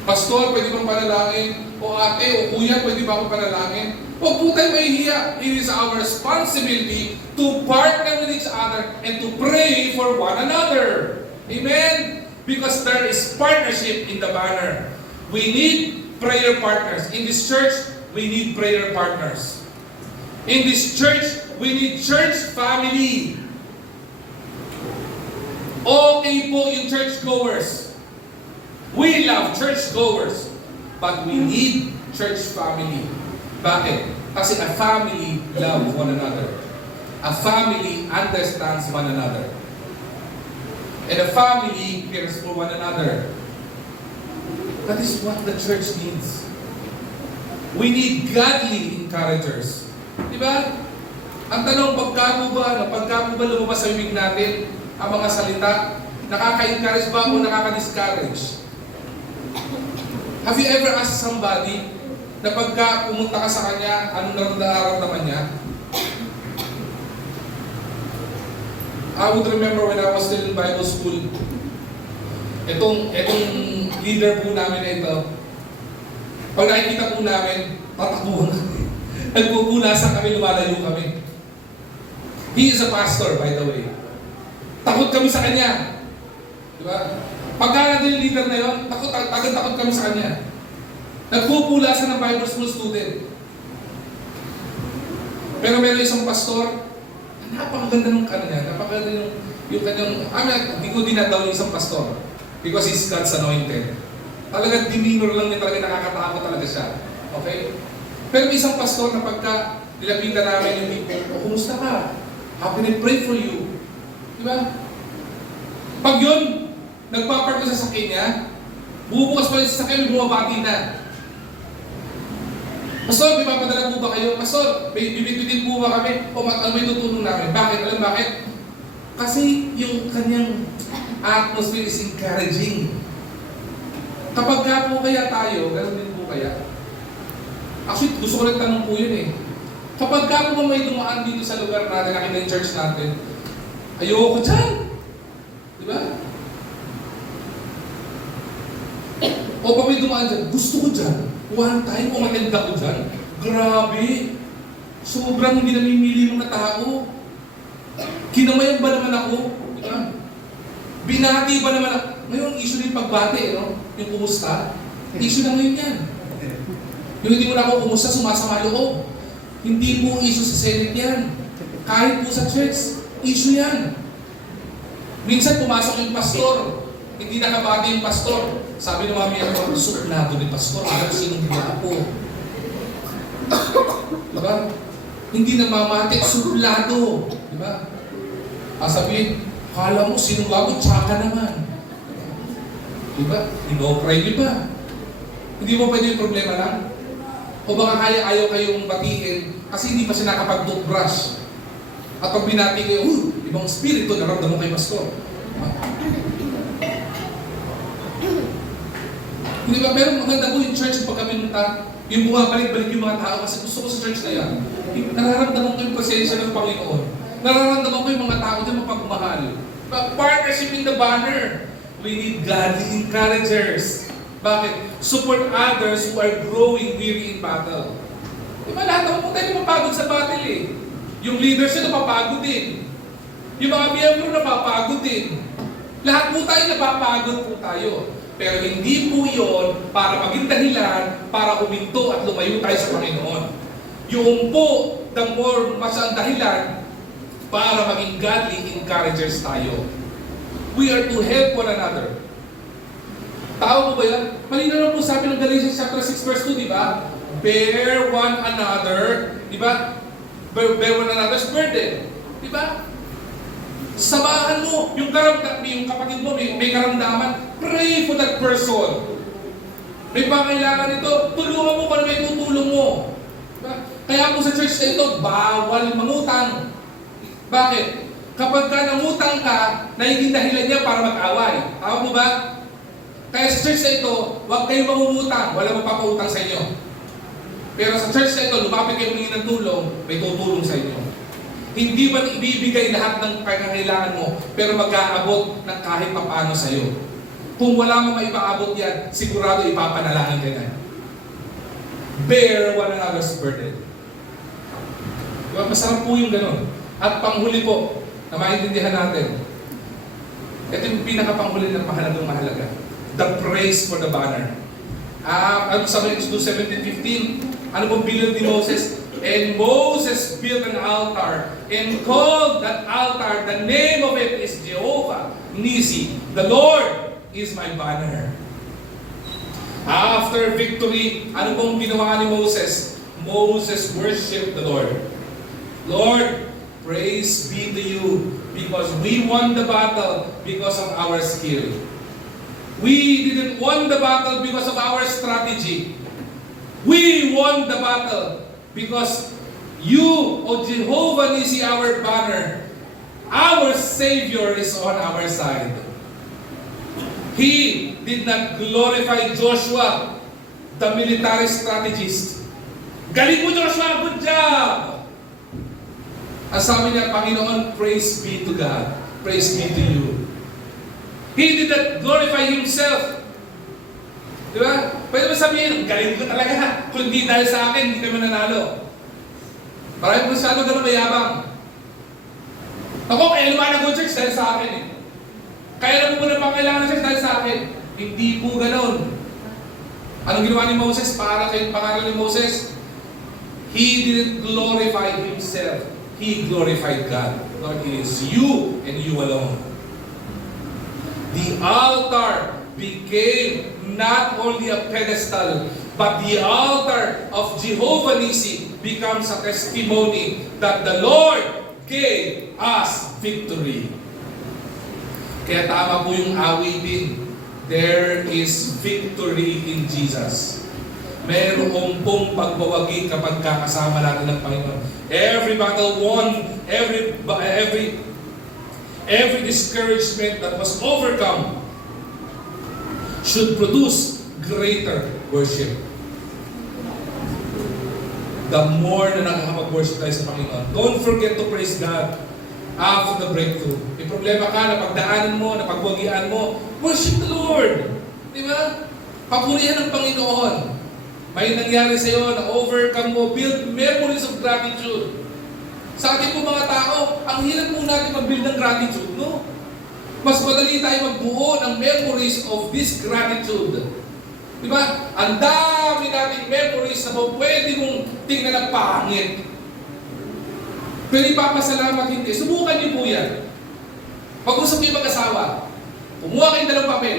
Pastor, pwede bang panalangin? O ate, o kuya, pwede ba akong panalangin? Huwag po tayo mahihiya. It is our responsibility to partner with each other and to pray for one another. Amen? Because there is partnership in the banner. We need prayer partners. In this church, we need prayer partners. In this church, we need church family. Okay po yung churchgoers. We love churchgoers. But we need church family. Bakit? Kasi a family loves one another. A family understands one another. And a family cares for one another. That is what the church needs. We need godly encouragers. Di ba? Ang tanong, pagka po ba lumabas sa bibig natin ang mga salita, nakaka-encourage ba o nakaka-discourage? Have you ever asked somebody na pagka pumunta ka sa kanya, anong nararamdaman niya? I would remember when I was still in Bible school, itong leader po namin na ito, pag nakikita po namin, tatakbuhan kami. Nagpupulasan kami, lumalayo kami. He is a pastor, by the way. Takot kami sa kanya. Diba? Pagka natin yung leader na yun, takot kami sa kanya. Nagpupulasan ng Bible school student. Pero meron isang pastor, napakaganda ng kanya, napakaganda yung kanyang, hindi ko dinadaw yung isang pastor because he's God's anointed. Talaga demeanor lang niya, talaga nakakatakot talaga siya. Okay? Pero may isang pastor na pagka nilapitan namin yung people, kumusta ka? How can I pray for you? Diba? Pag yun, nagpapark ko sa sakay niya, bubukas pa rin sa sakay, may bumabati na. Pastor, may papadala po ba kayo? Pastor, may bibit-bitin po ba kami? O ano may tutulong namin? Bakit? Alam bakit? Kasi yung kanyang atmosphere is encouraging. Kapag ka po kaya tayo, ganoon din po kaya. Actually, gusto ko lang tanong po yun eh. Kapag ka po may dumaan dito sa lugar natin, nakita yung church natin, ayoko dyan. Di ba? O pag may dumaan dyan, gusto ko dyan. One time, umatend ako dyan. Grabe. Sobrang hindi namimili mga tao. Kinamayan ba naman ako? Diba? Binati ba naman ako? Ngayon, issue na yung pagbati, no? Yung kumusta. Issue na ngayon yan. Yung hindi mo na ako kumusta, sumasama loob. Hindi po issue sa Senate yan. Kahit po sa church, issue yan. Minsan pumasok yung pastor, hindi nakabati yung pastor. Sabi ng mga miyembro, suplado ni pastor, alam sinong gwapo. Diba? Hindi namamati, suplado. Diba? Sabihin, kala mo sinong gwapo, tsaka naman. Diba? Ino-pray niyo ba? Hindi mo pwede yung problema lang? O baka ayaw kayong batiin kasi hindi pa siya nakapag-toothbrush. At pag binati kayo, ibang spirito, naramdaman kayo, pastor. Hindi ba? Pero maganda po yung church pag kami yung bumabalik-balik yung mga tao kasi gusto ko sa church na yan. Nararamdaman ko yung presensya ng Panginoon. Nararamdaman ko yung mga tao din mapagmahal. Partnership in the banner. We need godly encouragers. Bakit? Support others who are growing weary in battle. Diba lahat naman po tayo napapagod sa battle eh. Yung leadership napapagod din. Yung mga miyembro napapagod din. Lahat po tayo napapagod po tayo. Pero hindi po yon para maging dahilan para huminto at lumayo tayo sa Panginoon. Yung po, the more mas ang dahilan para maging godly encouragers tayo. We are to help one another. Tao mo ba yan? Malinaw na po sabi ng Galatians chapter 6 verse 2, di ba? Bear one another, di ba? Bear one another's burden. Di ba? Samahan mo yung kapatid mo, may karamdaman, pray for that person. May pangailangan nito, tulungan mo kung may tutulong mo. Diba? Kaya po sa church na ito, bawal mangutang. Bakit? Kapag ka nangutang ka, nagiging dahilan niya para mag-away. Tama po ba? Kaya sa church na ito, huwag kayong mangungutang, wala magpapautang sa inyo. Pero sa church na ito, lumapit kayo humingi ng tulong, may tutulong sa inyo. Hindi man ibibigay lahat ng pangangailangan mo, pero mag-aabot ng kahit papaano sa iyo. Kung wala mo maipaabot yan, sigurado ipapanalangin ka na. Bear one another's burden. Diba? Masarap po yung ganun. At panghuli po, na maintindihan natin, ito yung pinakapanghuli na mahalaga. The praise for the banner. Ano sabi ng 17:15? Ano pong binuild ni Moses? And Moses built an altar and called that altar, the name of it is Jehovah Nisi. The Lord is my banner. After victory, ano pong ginawa ni Moses? Moses worshiped the Lord. Lord, praise be to you because we won the battle because of our skill. We didn't won the battle because of our strategy. We won the battle because you, O Jehovah Nisi, our banner, our Savior is on our side. He did not glorify Joshua, the military strategist. Galing mo, Joshua! Good job! Ang sabi niya, Panginoon, praise be to God. Praise be to you. He did not glorify himself. Diba? Pwede mo sabihin, galing ko talaga. Kung hindi dahil sa akin, hindi kami nanalo. Maraming masyado ganun mayabang. Ako, kaya lumaan ako church dahil sa akin eh. Kaya na po muna pangailangan ng church dahil sa akin. Hindi po ganun. Anong ginawa ni Moses? Para kay pangalan ni Moses? He didn't glorify himself. He glorified God. Lord, it is you and you alone. The altar became not only a pedestal, but the altar of Jehovah Nisi becomes a testimony that the Lord gave us victory. Kaya tama po yung awitin. There is victory in Jesus. Mayroong pong pagbawagi kapag kakasama natin ng Panginoon. Every battle won, every discouragement that was overcome should produce greater worship. The more na nakakapag-worship tayo sa Panginoon, don't forget to praise God after the breakthrough. May problema ka, napagdaanan mo, napagwagian mo, worship the Lord. Di ba? Papurihan ng Panginoon. May nangyari sa iyo, na-overcome mo, build memories of gratitude. Sa ating po mga tao, ang hirap po natin mag-build ng gratitude, no? Mas madali tayo magbuo ng memories of this gratitude. Di ba? Ang dami nating memories na pwede mong tingnan ng pangit. Pero ipapasalamat hindi. Subukan niyo po yan. Pag-usap kayo mag-asawa, kumuha kayong dalawang papel.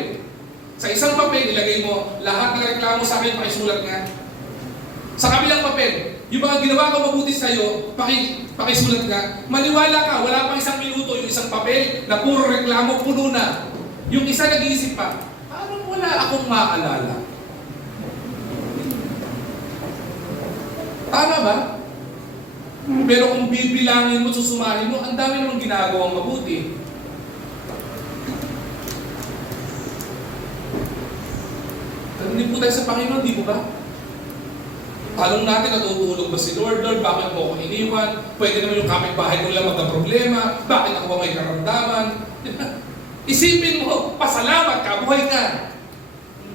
Sa isang papel, ilagay mo, lahat ng reklamo sa akin, pakisulat nga. Sa kabilang papel, yung mga ginawa ko mabuti sa'yo, pakisulat nga. Maniwala ka, wala pang isang minuto, yung isang papel na puro reklamo, puno na. Yung isa nag-iisip pa, paano wala akong maalala? Tama ba? Pero kung bibilangin mo, susumahin mo, ang dami namang ginagawang mabuti. Hindi po tayo sa Panginoon, di po ba? Talong natin, natutulog ba si Lord? Lord, bakit mo ako iniwan? Pwede naman yung kapitbahay ko lang magka-problema. Bakit ako ba may karamdaman? Isipin mo, pasalamat ka, buhay ka.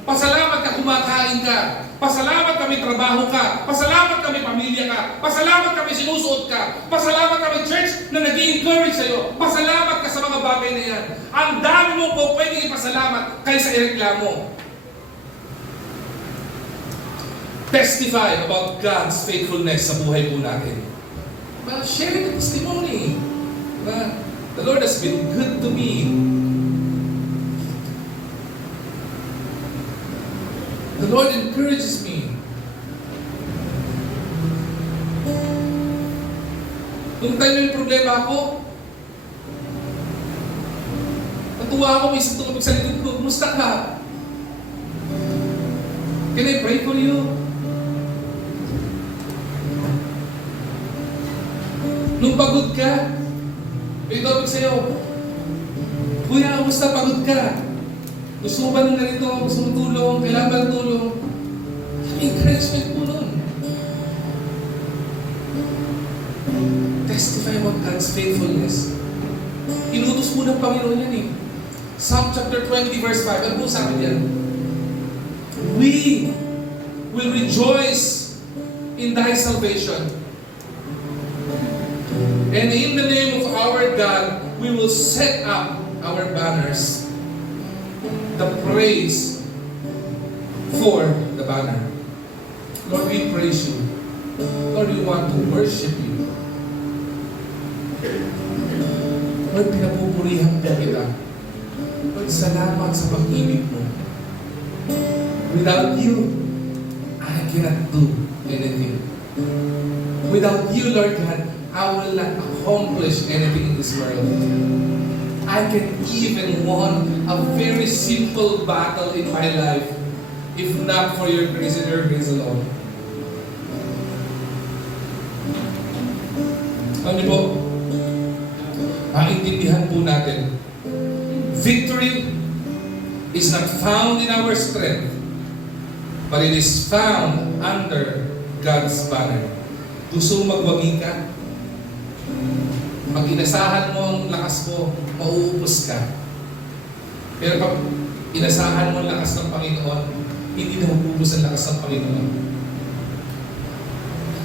Pasalamat ka, kumakain ka. Pasalamat kami trabaho ka. Pasalamat kami pamilya ka. Pasalamat kami sinusuot ka. Pasalamat kami church na nag-i-encourage sa'yo. Pasalamat ka sa mga bagay na yan. Ang dami mo po pwedeng ipasalamat kaysa ireklamo. Testify about God's faithfulness sa buhay po natin. Well, share the testimony. The Lord has been good to me. The Lord encourages me. Nung tayo may problema ako, natuwa ako, may isang tumabag sa likod ko, kumusta ka? Can I pray for you? Nung pagod ka, may tawag sa'yo, Kuya, kamusta? Pagod ka? Gusto mo ba ng ganito? Gusto mo tulong? Kailangan ba ng tulong? Encouragement po nun. Testify about God's faithfulness. Inutos po ng Panginoon yan eh. Psalm chapter 20 verse 5. Ano po sabi niyan? We will rejoice in thy salvation. And in the name of our God, we will set up our banners. The praise for the banner. Lord, we praise you. Lord, we want to worship you. Lord, pinapupurihan ka kita. Lord, salamat sa pag-ibig mo. Without you, I cannot do anything. Without you, Lord God, I will not accomplish anything in this world. I can even won a very simple battle in my life if not for your grace and your grace alone. Ano po? Maintindihan po natin, victory is not found in our strength, but it is found under God's banner. Gusto mong magwagi ka? Pag inasahan mo ang lakas mo, mauubos ka. Pero pag inasahan mo ang lakas ng Panginoon, hindi na mauubos ang lakas ng Panginoon.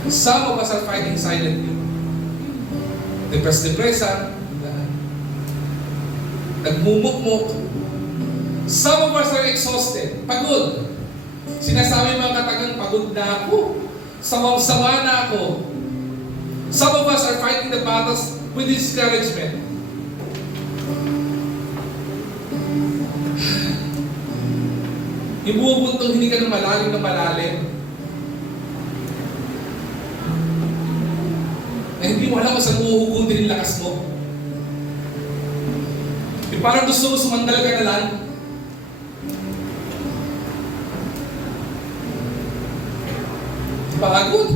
Some of us are fighting silently. Depressed-depressa, nagmumukmuk. Some of us are exhausted, pagod. Sinasabi mga katagang, pagod na ako. Sawang-sawa na ako. Some of us are fighting the battles with discouragement. Yung bumubuntong hindi ka ng malalim na malalim. Na hindi mo alam kung saan uhugutin yung lakas mo. Yung parang gusto mo sumandal ka na lang. Pagod.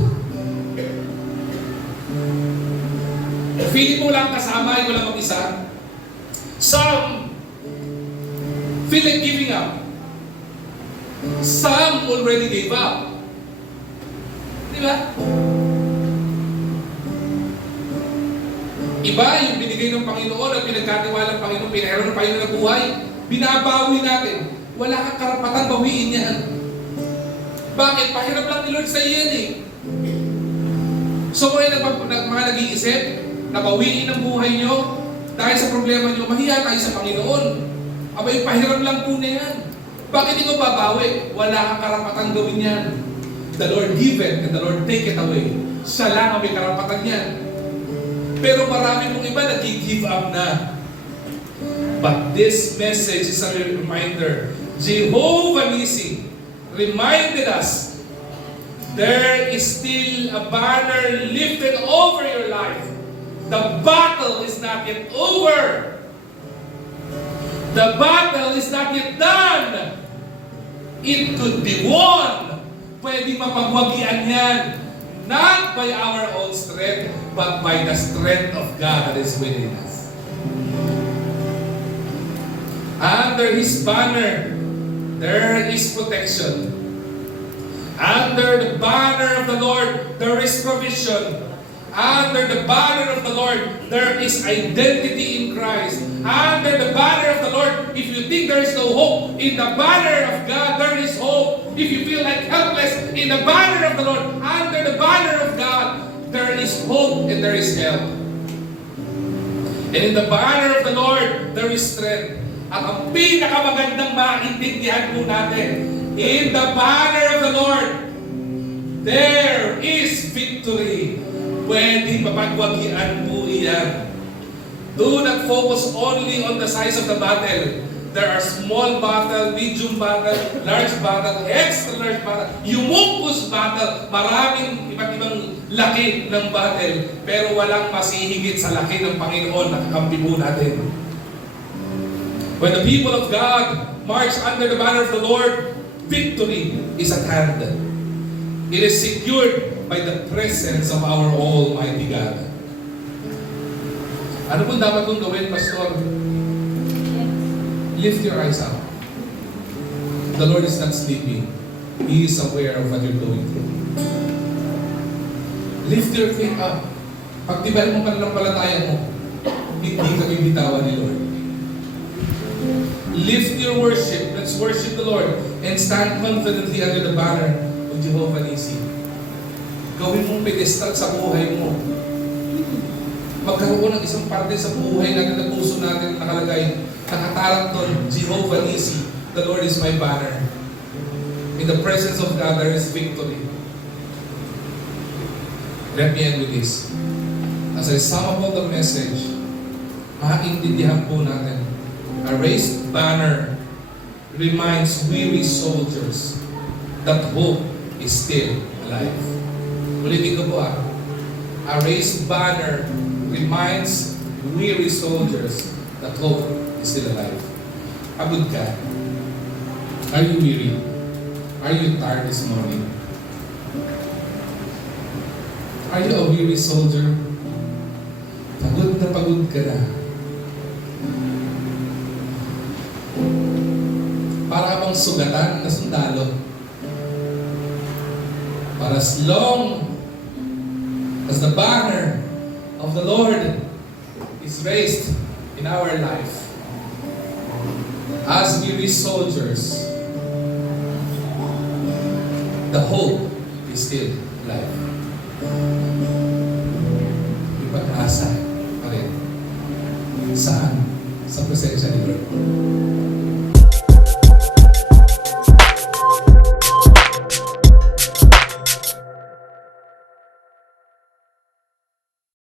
Feeling mo lang kasama, ikaw lang mag-isa. Some feel like giving up. Some already gave up. Di ba? Iba yung binigay ng Panginoon at pinagkatiwala ng Panginoon, pinahiram ng Panginoon ng buhay, binabawi natin. Wala kang karapatan bawiin yan. Bakit? Pahiram lang ni Lord sa iyan eh. So mga nag-iisip, nabawiin ang buhay nyo dahil sa problema nyo, mahiya tayo sa Panginoon. Abay, pahiram lang po na yan. Bakit hindi ko babawi? Wala kang karapatan gawin yan. The Lord give it and the Lord take it away. Siya lang ang may karapatan yan. Pero marami pong iba nag-give up na. But this message is a reminder. Jehovah Nissi reminded us there is still a banner lifted over your life. The battle is not yet over. The battle is not yet done. It could be won. Pwede mapagwagian yan. Not by our own strength, but by the strength of God that is within us. Under His banner, there is protection. Under the banner of the Lord, there is provision. Under the banner of the Lord, there is identity in Christ. Under the banner of the Lord, if you think there is no hope, in the banner of God, there is hope. If you feel like helpless, in the banner of the Lord, under the banner of God, there is hope and there is help. And in the banner of the Lord, there is strength. At ang pinakamagandang maintindihan po natin, in the banner of the Lord, there is victory. Pwede mapagwagian po iyan. Do not focus only on the size of the battle. There are small battle, medium battle, large battle, extra large battle, humongous battle. Maraming iba't ibang laki ng battle. Pero walang masihigit sa laki ng Panginoon na kakampi po natin. When the people of God march under the banner of the Lord, victory is at hand. It is secured by the presence of our Almighty God. Ano po dapat kong gawin, Pastor? Lift your eyes up. The Lord is not sleeping. He is aware of what you're going through. Lift your faith up. Pagtibayin mo pananampalataya mo, hindi ka bibitawan ni Lord. Lift your worship. Let's worship the Lord and stand confidently under the banner of Jehovah Nissi. Gawin mong pedestal sa buhay mo. Magkaroon ng isang parte sa buhay natin na puso natin nakalagay, nakatarang doon, Jehovah Nissi, the Lord is my banner. In the presence of God, there is victory. Let me end with this. As I sum up all the message, maintindihan po natin, a raised banner reminds weary soldiers that hope is still alive. Ulitin ko po a raised banner reminds weary soldiers that hope is still alive. Pagod ka? Are you weary? Are you tired this morning? Are you a weary soldier? Pagod ka na. Para bang sugatan na sundalo. But as long as the banner of the Lord is raised in our life, as weary soldiers, the hope is still alive. May pag-asa pa rin. Saan? Sa presensya ni Lord.